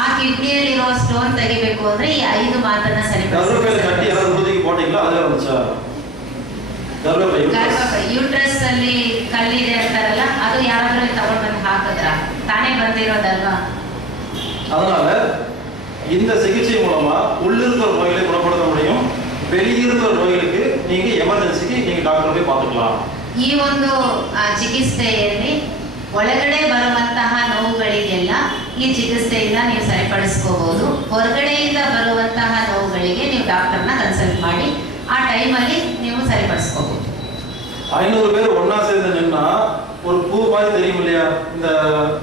ಆ ಕಿಡ್ನಿಯಲ್ಲಿರೋ ಸ್ಟೋನ್ ತೆಗಿಬೇಕು ಅಂದ್ರೆ ಈ 5 ಮಾತನ್ನ ಗರ್ಭಪೈಯಲ್ಲಿ ಕಟ್ಟಿ ಯಾರಾದ್ರೂ ಉಳಿದಿಗೆ போட்டீங்களா ಅದಲ್ಲ வந்துச்சா? ಗರ್ಭಪೈ ಯೂಟ್ರಸ್ ಅಲ್ಲಿ ಕಲ್ಲಿದೆ ಅಂತಾರಲ್ಲ, ಅದು ಯಾರಾದ್ರೂ ತಗೊಂಡು ಬಂದು ಹಾಕಿದ್ರ? ತಾನೇ ಬಂದಿರೋದಲ್ವಾ? அதனால இந்த சிகிச்சை மூலமா உள்ளிருக்கிற நோய்களை குணப்படுத்த முடியும். வெளியிருக்கிற நோய்களுக்கு நீங்க எமர்ஜென்சிக்கு நீங்க டாக்டர் போய் பார்த்துக்கலாம். ಈ ಒಂದು ಚಿಕಿತ್ಸೆಯಲ್ಲಿ ಒಳಗಡೆ ಬರುವಂತಹ ನೋವುಗಳಿಗೆಲ್ಲ ಈ ಚಿಕಿತ್ಸೆಯಿಂದ ನೀವು ಸರಿಪಡಿಸ್ಕೋಬಹುದು. ಹೊರಗಡೆಯಿಂದ ಬರುವಂತಹ ನೋವುಗಳಿಗೆ ನೀವು ಡಾಕ್ಟರ್ನ ಕನ್ಸಲ್ಟ್ ಮಾಡಿ ಆ ಟೈಮಲ್ಲಿ ನೀವು ಸರಿಪಡಿಸ್ಕೋಬಹುದು. 500 பேர் ஒண்ணா சேர்ந்து நின்னா ஒரு பூ மாதிரி தெரியும் இல்லையா? இந்த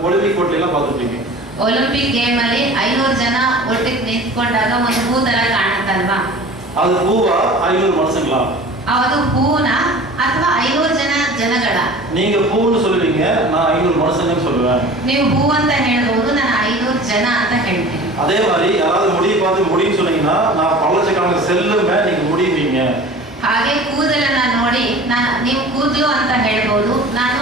ஒலிம்பிக் போட்டில எல்லாம் பார்த்துருப்பீங்க. ಒಲಿಂಪಿಕ್ ಗೇಮ್ ಅಲ್ಲಿ 500 ಜನ ಒಟ್ಟಿಗೆ ನಿಂತ್ಕೊಂಡಾಗ ಒಂದು ಹೂ ತರ ಕಾಣುತ್ತಲ್ವಾ? அது பூவா 500 மனுஷங்களா? ಅದು ಹೂನ ಅಥವಾ 500 ಜನಗಳ? நீங்க பூன்னு சொல்லுவீங்க, நான் 500 மனுஷங்கன்னு சொல்லுவேன். ನೀವು ಹೂ ಅಂತ ಹೇಳ್ಬಹುದು, ನಾನು 500 ಜನ ಅಂತ ಹೇಳ್ತೀನಿ. அதே மாதிரி யாராவது முடியை பார்த்து முடின்னு சொன்னீங்கன்னா நான் பல்லச்சக்கணக்கு செல்லுமே நீங்க முடிவீங்க. ಹಾಗೆ ಕೂದಲನ್ನ ನೋಡಿ ನೀವು ಕೂದಲು ಅಂತ ಹೇಳ್ಬಹುದು, ನಾನು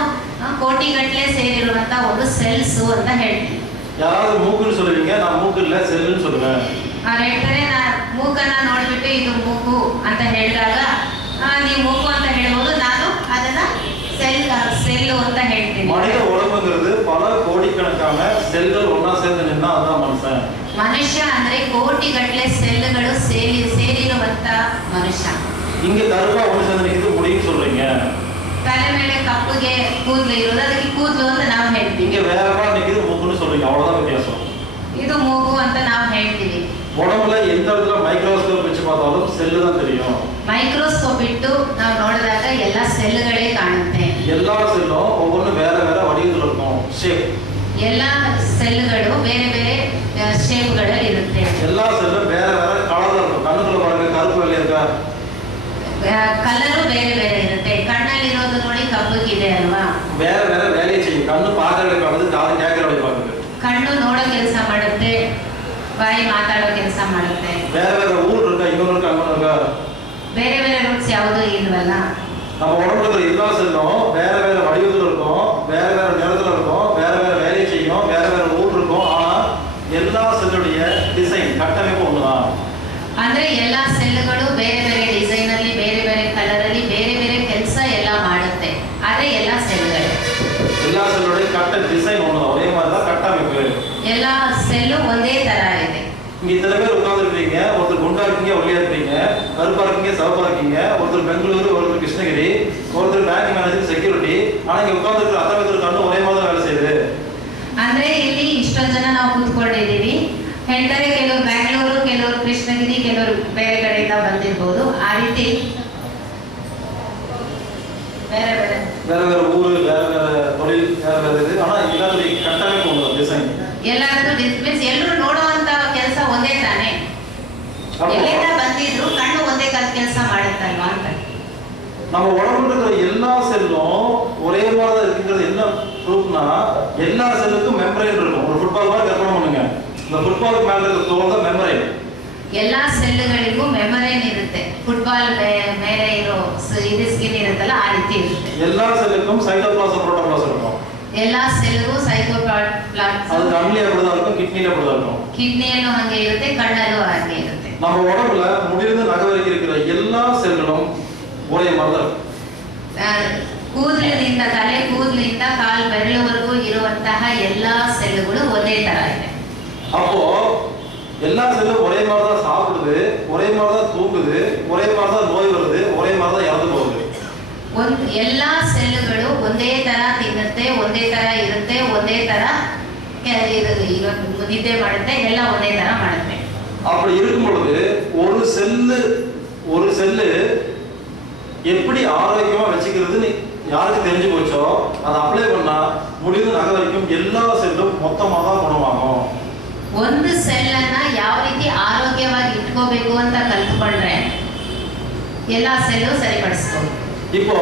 ಕೋಟಿಗಟ್ಟಲೆ ಸೇರಿರುವಂತ ಒಂದು ಸೆಲ್ಸ್ ಅಂತ ಹೇಳ್ತೀನಿ. ಯಾರಾவது ಮೂக்குன்னு சொல்லுவீங்க, நான் மூக்கு இல்ல செல்லுன்னு சொல்லுவேன். ಹೇಳ್ತಾರೆ, ನಾನು ಮೂಕನ್ನ ನೋಡ್ಬಿಟ್ಟು ಇದು ಮೂಕು ಅಂತ ಹೇಳಿದಾಗ ನೀವು ಮೂಕು ಅಂತ ಹೇಳ್ಬಹುದು, ನಾನು ಅದನ್ನ செல்லு ಅಂತ ಹೇಳ್ತೀನಿ. மனித உடம்புங்கிறது பல கோடிக்கணக்கான செல்கள் ஒண்ணா சேர்ந்து நின்னா அதான் மனுஷன். ಮನುಷ್ಯ ಅಂದ್ರೆ ಕೋಟಿಗಟ್ಟಲೆ ಸೆಲ್ಗಳು ಸೇರಿರುವಂತ ಮನುಷ್ಯ. இங்க கருப்பா ஒண்ணு சேர்ந்து நிக்குது முடின்னு சொல்றீங்க. ತಲೆ ಮೇಲೆ ಕಪ್ಪುಗೆ ಕೂದಲು ಇರೋದು, ಅದಕ್ಕೆ ಕೂದಲು ಅಂತ ನಾವು ಹೇಳ್ತೀವಿ. இங்க வேற மாதிரி நிக்குது மூக்குன்னு சொல்றீங்க, அவ்வளவுதான் வித்தியாசம். ಇದು ಮೂಗು ಅಂತ ನಾವು ಹೇಳ್ತೀವಿ. உடம்புல எந்த இடத்துல மைக்ரோஸ்கோப் வச்சு பார்த்தாலும் செல்லு தான் தெரியும். ಮೈಕ್ರೋಸ್ಕೋಪ್ ಇಟ್ಟು ನಾವು ನೋಡಿದಾಗ ಎಲ್ಲ ಸೆಲ್ಗಳೇ ಕಾಣುತ್ತೆ. எல்லா செல்லும் ஒவ்வொரு வேற வேற வடிவத்துல இருக்கும், ஷேப். ಎಲ್ಲ ಸೆಲ್ಗಳು ಬೇರೆ ಬೇರೆ ಶೇಪ್ಗಳಲ್ಲಿ ಇರುತ್ತೆ. எல்லா செல்லும் வேற வேற கலர்ல இருக்கும். கண்ணுக்குள்ள பாருங்க, கருப்பு வெள்ளை இருக்கா? ಕಲರು ಬೇರೆ ಬೇರೆ ಇರುತ್ತೆ. ಕಣ್ಣಲ್ಲಿರೋದು ನೋಡಿ ಕಪ್ಪಗಿದೆ ಅಲ್ವಾ? வேற வேற வேலையை செய்யும். கண்ணு பார்க்கறதுக்கு பார்க்குது, காது கேட்கறதுக்கு பார்க்குது. ಕಣ್ಣು ನೋಡೋ ಕೆಲಸ ಮಾಡುತ್ತೆ, ಬಾಯಿ ಮಾತಾಡೋ ಕೆಲಸ ಮಾಡುತ್ತೆ. வேற வேற ஊர் இருக்கா, இன்னொரு இருக்கா, அங்கே இருக்கா? ಬೇರೆ ಬೇರೆ ರೂಟ್ಸ್ ಯಾವುದೂ ಇಲ್ವಲ್ಲ. நம்ம உடம்புல இருக்கிற எல்லா செல்லும் வேற வேற வடிவத்துல இருக்கும், வேற வேற நிறத்துல இருக்கும், வேற வேற வேலையை செய்யும், வேற வேற ஊர் இருக்கும். ஆனா எல்லா செல்லுடைய டிசைன் கட்டமைப்பு ஒண்ணுதான். ಅಂದ್ರೆ ಎಲ್ಲಾ ಸೆಲ್ಗಳು ಬೇರೆ ಬೇರೆ ಡಿಸೈನ್ ಅಲ್ಲಿ, ಬೇರೆ ಬೇರೆ ಕಲರ್ ಅಲ್ಲಿ, ಬೇರೆ ಬೇರೆ ಕೆಲಸ ಎಲ್ಲ ಮಾಡುತ್ತೆ. ಆದ್ರೆ ಎಲ್ಲಾ ಸೆಲ್ಗಳು, எல்லா செல்லுடைய கட்ட டிசைன் ஒண்ணுதான், ஒரே மாதிரி தான் கட்டமைப்பு. ಎಲ್ಲಾ ಸೆಲ್ಲು ಒಂದೇ ತರ ಇದೆ. இங்க இத்தனை பேர் உட்கார்ந்துருக்கீங்க, ஒருத்தர் குண்டா இருக்கீங்க, ஒல்லியா இருக்கீங்க, கருப்பா இருக்கீங்க, சிவப்பா இருக்கீங்க, ஒருத்தர் பெங்களூரு, ஒருத்தர் கிருஷ்ணகிரி, ஒருத்தர் பேங்க் மேனேஜர், செக்யூரிட்டி. ஆனா இங்க உட்கார்ந்துருக்கிற அத்தனை பேர் கண்ணு ஒரே மாதிரி வேலை செய்யுது. ಅಂದ್ರೆ ಇಲ್ಲಿ ಇಷ್ಟೊಂದು ಜನ ನಾವು ಕೂತ್ಕೊಂಡಿದ್ದೀವಿ. ಹೇಳ್ತಾರೆ ಕೆಲವರು ಬ್ಯಾಂಗ್ಳೂರು, ಕೆಲವರು ಕೃಷ್ಣಗಿರಿ, ಕೆಲವರು ಬೇರೆ ಕಡೆಯಿಂದ ಬಂದಿರ್ಬೋದು. ಆ ರೀತಿ ಬೇರೆ ಬೇರೆ வேற வேற ஊரு, வேற வேற தொழில், வேற வேற இது. ஆனா எல்லாத்துடைய கட்டமைப்பு ஒன்று, டிசைன். ಎಲ್ಲರದ್ದು ಮೀನ್ಸ್ ಎಲ್ಲರೂ ನೋಡುವಂತ ಕೆಲಸ ಒಂದೇ ತಾನೆ. ಎಲ್ಲಿಂದ ಬಂದಿದ್ರು ಕಣ್ಣು ಒಂದೇ ಕೆಲಸ ಮಾಡುತ್ತಲ್ವಾ ಅಂತ. நம்ம உடம்புல இருக்கிற எல்லா செல்லும் ஒரே மாதிரி தான் இருக்குங்கிறது என்ன ப்ரூஃப்னா, எல்லா செல்லுக்கும் மெம்பரைன் இருக்கும். ஒரு ஃபுட்பால் மாதிரி கற்பனை பண்ணுங்க, இந்த ஃபுட்பாலுக்கு மேல இருக்கிற தோல் தான் மெம்பரைன். ಎಲ್ಲಾ ಸೆಲ್ಗಳಿಗೂ ಮೆಮೊರೈನ್ ಇರುತ್ತೆ. ಫುಟ್ಬಾಲ್ ಮೇಲೆ ಇರೋ ಇದು ಸ್ಕಿನ್ ಇರುತ್ತಲ್ಲ, ಆ ರೀತಿ ಇರುತ್ತೆ. எல்லா செல்லுக்கும் சைட்டோபிளாசம், புரோட்டோபிளாசம் இருக்கும். ಎಲ್ಲಾ ಸೆಲ್ಗೂ ಸೈಟೋಪ್ಲಾಸಂ. அது கண்ணிலே அப்படிதான் இருக்கும், கிட்னிலே அப்படிதான் இருக்கும். ಕಿಡ್ನಿಯಲ್ಲೂ ಹಾಗೆ ಇರುತ್ತೆ, ಕಣ್ಣಲ್ಲೂ ಹಾಗೆ ಇರುತ್ತೆ. நம்ம உடம்புல முடிந்து நகை வரைக்கும் இருக்கிற எல்லா செல்களும் ஒரே மாதிரி தான் இருக்கும். ಕೂದಲಿನಿಂದ ಕೂದಲಿಂದ ಕಾಲು ಬೆರಳುವರೆಗೂ ಇರುವಂತಹ ಎಲ್ಲಾ ಸೆಲ್ಗಳು ಒಂದೇ ತರ ಇದೆ. அப்போ எல்லா செல்லும் ஒரே மாதிரி தான் சாப்பிடுது, ஒரೇ மாதிரி தான் தூங்குது, ஒரே மாதிரி தான் நோய் வருது, ஒரே மாதிரி தான் இறந்து போகுது. ಎಲ್ಲಾ ಸೆಲ್ಗಳು ಒಂದೇ ತರ ತಿನ್ನುತ್ತೆ, ಒಂದೇ ತರ ಇರುತ್ತೆ, ಒಂದೇ ತರ ನಿದ್ದೆ ಮಾಡುತ್ತೆ, ಎಲ್ಲ ಒಂದೇ ತರ ಮಾಡುತ್ತೆ. அப்படி இருக்கும் பொழுது ஒரு செல்லு எப்படி ஆரோக்கியமா வச்சுக்கிறதுன்னு யாருக்கு தெரிஞ்சு போச்சோ அதை அப்ளை பண்ணா முடிவு நகை வரைக்கும் எல்லா செல்லும் மொத்தமாக தான் குணமாகும். ಒಂದು ಸೆಲ್ಲನ್ನ ಯಾವ ರೀತಿ ಆರೋಗ್ಯವಾಗಿ ಇಟ್ಕೋಬೇಕು ಅಂತ ಕಲ್ತ್ಕೊಂಡ್ರೆ ಎಲ್ಲಾ ಸೆಲ್ಲು ಸರಿಪಡಿಸ್ಬೋದು. இப்போ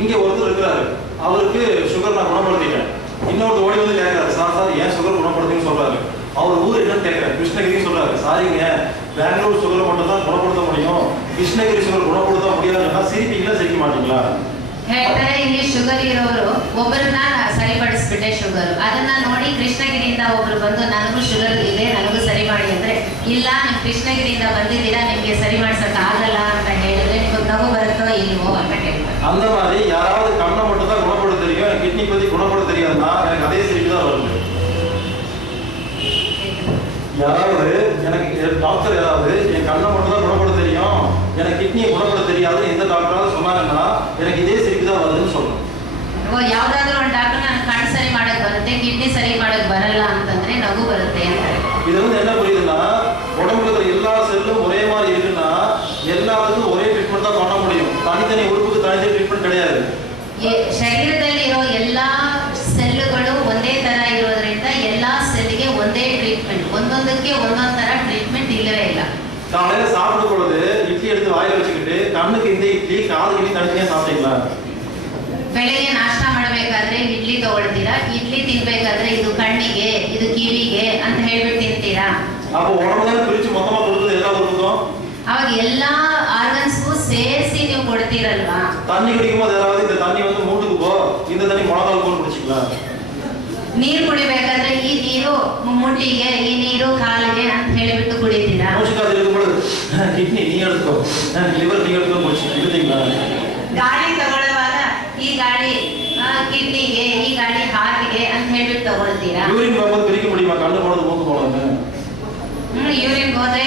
இங்க ஒருத்தர் இருக்கிறாரு, அவருக்கு சுகர் நான் குணப்படுத்திட்டேன். இன்னொரு ஓடி வந்து கேட்கறாரு, சார் ஏன் சுகர் குணப்படுத்துன்னு சொல்றாரு. அவர் ஊர் என்னன்னு கேட்கறாரு, கிருஷ்ணகிரி சொல்றாரு. சாரிங்க, பெங்களூர் சுகர் மட்டும் தான் குணப்படுத்த முடியும், கிருஷ்ணகிரி சுகர் குணப்படுத்த முடியாதுன்னா சிரிப்பீங்களா சிரிக்க மாட்டீங்களா? ಹೇಳ್ತಾರೆ ಇಲ್ಲಿ ಶುಗರ್ ಇರೋರು ಒಬ್ಬರನ್ನ ಸರಿಪಡಿಸ್ಬಿಟ್ಟೆ ಶುಗರ್, ಅದನ್ನ ನೋಡಿ ಕೃಷ್ಣಗಿರಿಯಿಂದ ಒಬ್ರು ಬಂದು ನನಗೂ ಶುಗರ್ ಇದೆ ನನಗೂ ಸರಿ ಮಾಡಿ ಅಂದ್ರೆ ಇಲ್ಲ ನೀವು ಕೃಷ್ಣಗಿರಿಯಿಂದ ಬಂದಿದ್ದೀರಾ ನಿಮ್ಗೆ ಸರಿ ಮಾಡ್ಸಕ್ ಆಗಲ್ಲ ಅಂತ ಹೇಳಿದ್ರೆ ನಿಮ್ಗೆ ನಗು ಬರುತ್ತೋ ಇಲ್ವೋ ಅಂತ ಕೇಳ್ತಾರೆ. அந்த மாதிரி யாராவது கண்ணை மட்டும் தான் குணப்படுத்த தெரியும், எனக்கு கிட்னி பத்தி குணப்படுத்த தெரியாதுன்னா எனக்கு அதே சிரிப்பு தான் வருது. யாராவது எனக்கு டாக்டர் யாராவது என் கண்ணை மட்டும் தான் குணப்படுத்த தெரியும், எனக்கு கிட்னியை குணப்படுத்த தெரியாது எந்த டாக்டராவது சொன்னாங்கன்னா எனக்கு இதே சிரிப்பு தான் வருதுன்னு சொல்லணும். ಯಾವ್ದಾದ್ರು ಒಂದು ಡಾಕ್ಟರ್ ನಾನು ಕಣ್ಣು ಸರಿ ಮಾಡಕ್ ಬರುತ್ತೆ ಕಿಡ್ನಿ ಸರಿ ಮಾಡಕ್ ಬರಲ್ಲ ಅಂತಂದ್ರೆ ನಗು ಬರುತ್ತೆ ಅಂತಾರೆ. இது வந்து என்ன புரியுதுன்னா, உடம்புல இருக்கிற எல்லா செல்லும் ஒரே மாதிரி இருக்குன்னா எல்லாத்துக்கும் ஒரே ட்ரீட்மெண்ட் தான் பண்ண முடியும், தனித்தனி உறுப்புக்கு தனித்தனி ட்ரீட்மெண்ட் கிடையாது. ಶರೀರದಲ್ಲಿ ಇರೋ ಎಲ್ಲಾ ಸೆಲ್ಲುಗಳು ಒಂದೇ ತರ ಇರೋದ್ರಿಂದ ಎಲ್ಲಾ ಸೆಲ್ಗೆ ಒಂದೇ ಟ್ರೀಟ್ಮೆಂಟ್, ಒಂದೊಂದಕ್ಕೆ ಒಂದೊಂದ್ ತರ ಟ್ರೀಟ್ಮೆಂಟ್ ಇಲ್ಲವೇ ಇಲ್ಲ. காலையில சாப்பிடும் பொழுது இட்லி எடுத்து வாயில வச்சுக்கிட்டு கண்ணுக்கு இந்த இட்லி காதுக்கு இட்லி தனித்தனியா சாப்பிட்டீங்களா? ಬೆಳಗ್ಗೆ ನಾಷ್ಟ ಮಾಡಬೇಕಾದ್ರೆ ಇಡ್ಲಿ ತಗೊಳ್ತೀರಾ, ಇಡ್ಲಿ ತಿನ್ಬೇಕಾದ್ರೆ ಇದು ಕಣ್ಣಿಗೆ ಇದು ಕಿವಿಗೆ ಅಂತ ಹೇಳ್ಬಿಟ್ಟು ತಿಂತೀರಾ? அப்போ உடம்புதான் பிரிச்சு மொத்தமா கொடுக்குது எல்லா உறுப்புக்கும். ಅವಾಗ ಎಲ್ಲಾ ಆರ್ಗನ್ಸ್ಗೂ ಸೇರಿಸಿ ನೀವು ಕೊಡ್ತೀರಲ್ವಾ? தண்ணி குடிக்கும்போது யாராவது இந்த தண்ணி வந்து மூட்டுக்கு போ, இந்த தண்ணி முழங்கால் போன்னு குடிச்சிக்கலாம்? ನೀರು ಕುಡಿಬೇಕಾದ್ರೆ ಈ ನೀರು ಮುಟ್ಟಿಗೆ ಈ ನೀರು ಕಾಲಿಗೆ ಅಂತ ಹೇಳಿಬಿಟ್ಟು ಕುಡಿತೀರಾ? மூச்சுக்காது இருக்கும்போது கிட்னி நீ எடுத்துக்கோ, லிவர் நீ எடுத்துக்கோ குடிச்சிங்களா? ಗಾಳಿ ತಗೊಳ್ಳುವಾಗ ಈ ಗಾಳಿ ಕಿಡ್ನಿಗೆ ಈ ಗಾಳಿ ಹಾರ್ಟ್ಗೆ ಅಂತ ಹೇಳ್ಬಿಟ್ಟು ತಗೊಳ್ತೀರಾ? யூரின் போகும்போது பிரிக்க முடியுமா கண்ணு போனது மூக்கு போனது? ಯೂರಿನ್ ಹೋದ್ರೆ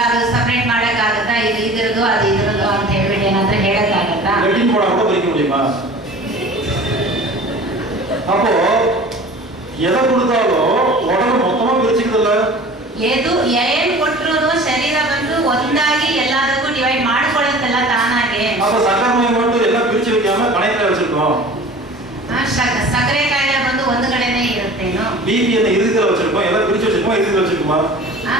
ಅದು ಸಪರೇಟ್ ಮಾಡಕ್ ಆಗತ್ತಾ? ಇದು ಇದ್ರದ್ದು ಅದು ಇದ್ರದ್ದು ಅಂತ ಹೇಳ್ಬಿಟ್ಟು ಏನಾದ್ರೂ ಹೇಳಕ್ ಆಗತ್ತಾ? லெட்டின் போனா கூட பிரிக்க முடியுமா? அப்போ எதை கொடுத்தாலும் உடம்பு மொத்தமா பிரிச்சுக்குதுல்ல. ಏದು ಏನ್ ಕೊಟ್ರು ಶರೀರ ಬಂದು ಒಂದಾಗಿ ಎಲ್ಲದಕ್ಕೂ ಡಿವೈಡ್ ಮಾಡ್ಕೊಳ್ಳುತ್ತಲ್ಲ ತಾನಾಗೆ. அப்ப சக்கரை நோய் மட்டும் எல்லாம் பிரிச்சு வைக்காம கணக்குல வச்சிருக்கோம். ಸಕ್ಕರೆ ಕಾಯಿಲೆ ಬಂದು ಒಂದು ಕಡೆನೇ ಇರುತ್ತೇನೋ? பிபி என்ன இருதயத்துல வச்சிருக்கோம், எல்லாம் பிரிச்சு வச்சிருக்கோம், இருதயத்துல வச்சிருக்குமா?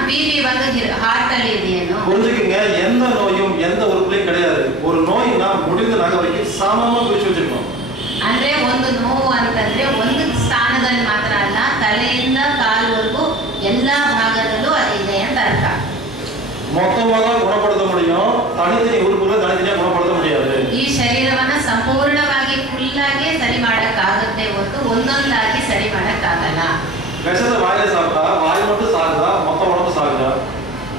பிபி வந்து ஹார்ட் ಅಲ್ಲಿ ಇದೆಯೇನೋ? புரிஞ்சுக்கங்க, எந்த நோயும் எந்த உறுப்புலயும் கிடையாது. ஒரு நோய்னா முடிந்த நகை வரைக்கும் சமமா பிரிச்சு வச்சிருக்கோம். ಅಂದ್ರೆ ಒಂದು ನೋವು ಅಂತಂದ್ರೆ ಒಂದು ಸ್ಥಾನದಲ್ಲಿ ಮಾತ್ರ ಅಲ್ಲ, ತಲೆಯಿಂದ ಕಾಲುವರೆಗೂ ಎಲ್ಲಾ ಭಾಗದಲ್ಲೂ ಅದಿದೆ ಅಂತ ಅರ್ಥ. மொத்தமா தான் குணப்படுத்த முடியும், தனித்தனி உறுப்புகளை தனித்தனியா குணப்படுத்த முடியாது. ಈ ಶರೀರವನ್ನ ಸಂಪೂರ್ಣವಾಗಿ ಫುಲ್ಲಾಗಿ ಸರಿ ಮಾಡಕ್ಕಾಗುತ್ತೆ ಹೊರತು ಒಂದೊಂದಾಗಿ ಸರಿ ಮಾಡಕ್ಕಾಗಲ್ಲ. விஷத்தை வாயில சாப்பிட்டா வாய் மட்டும் சாகுதா, மொத்த உடம்பு சாகுதா?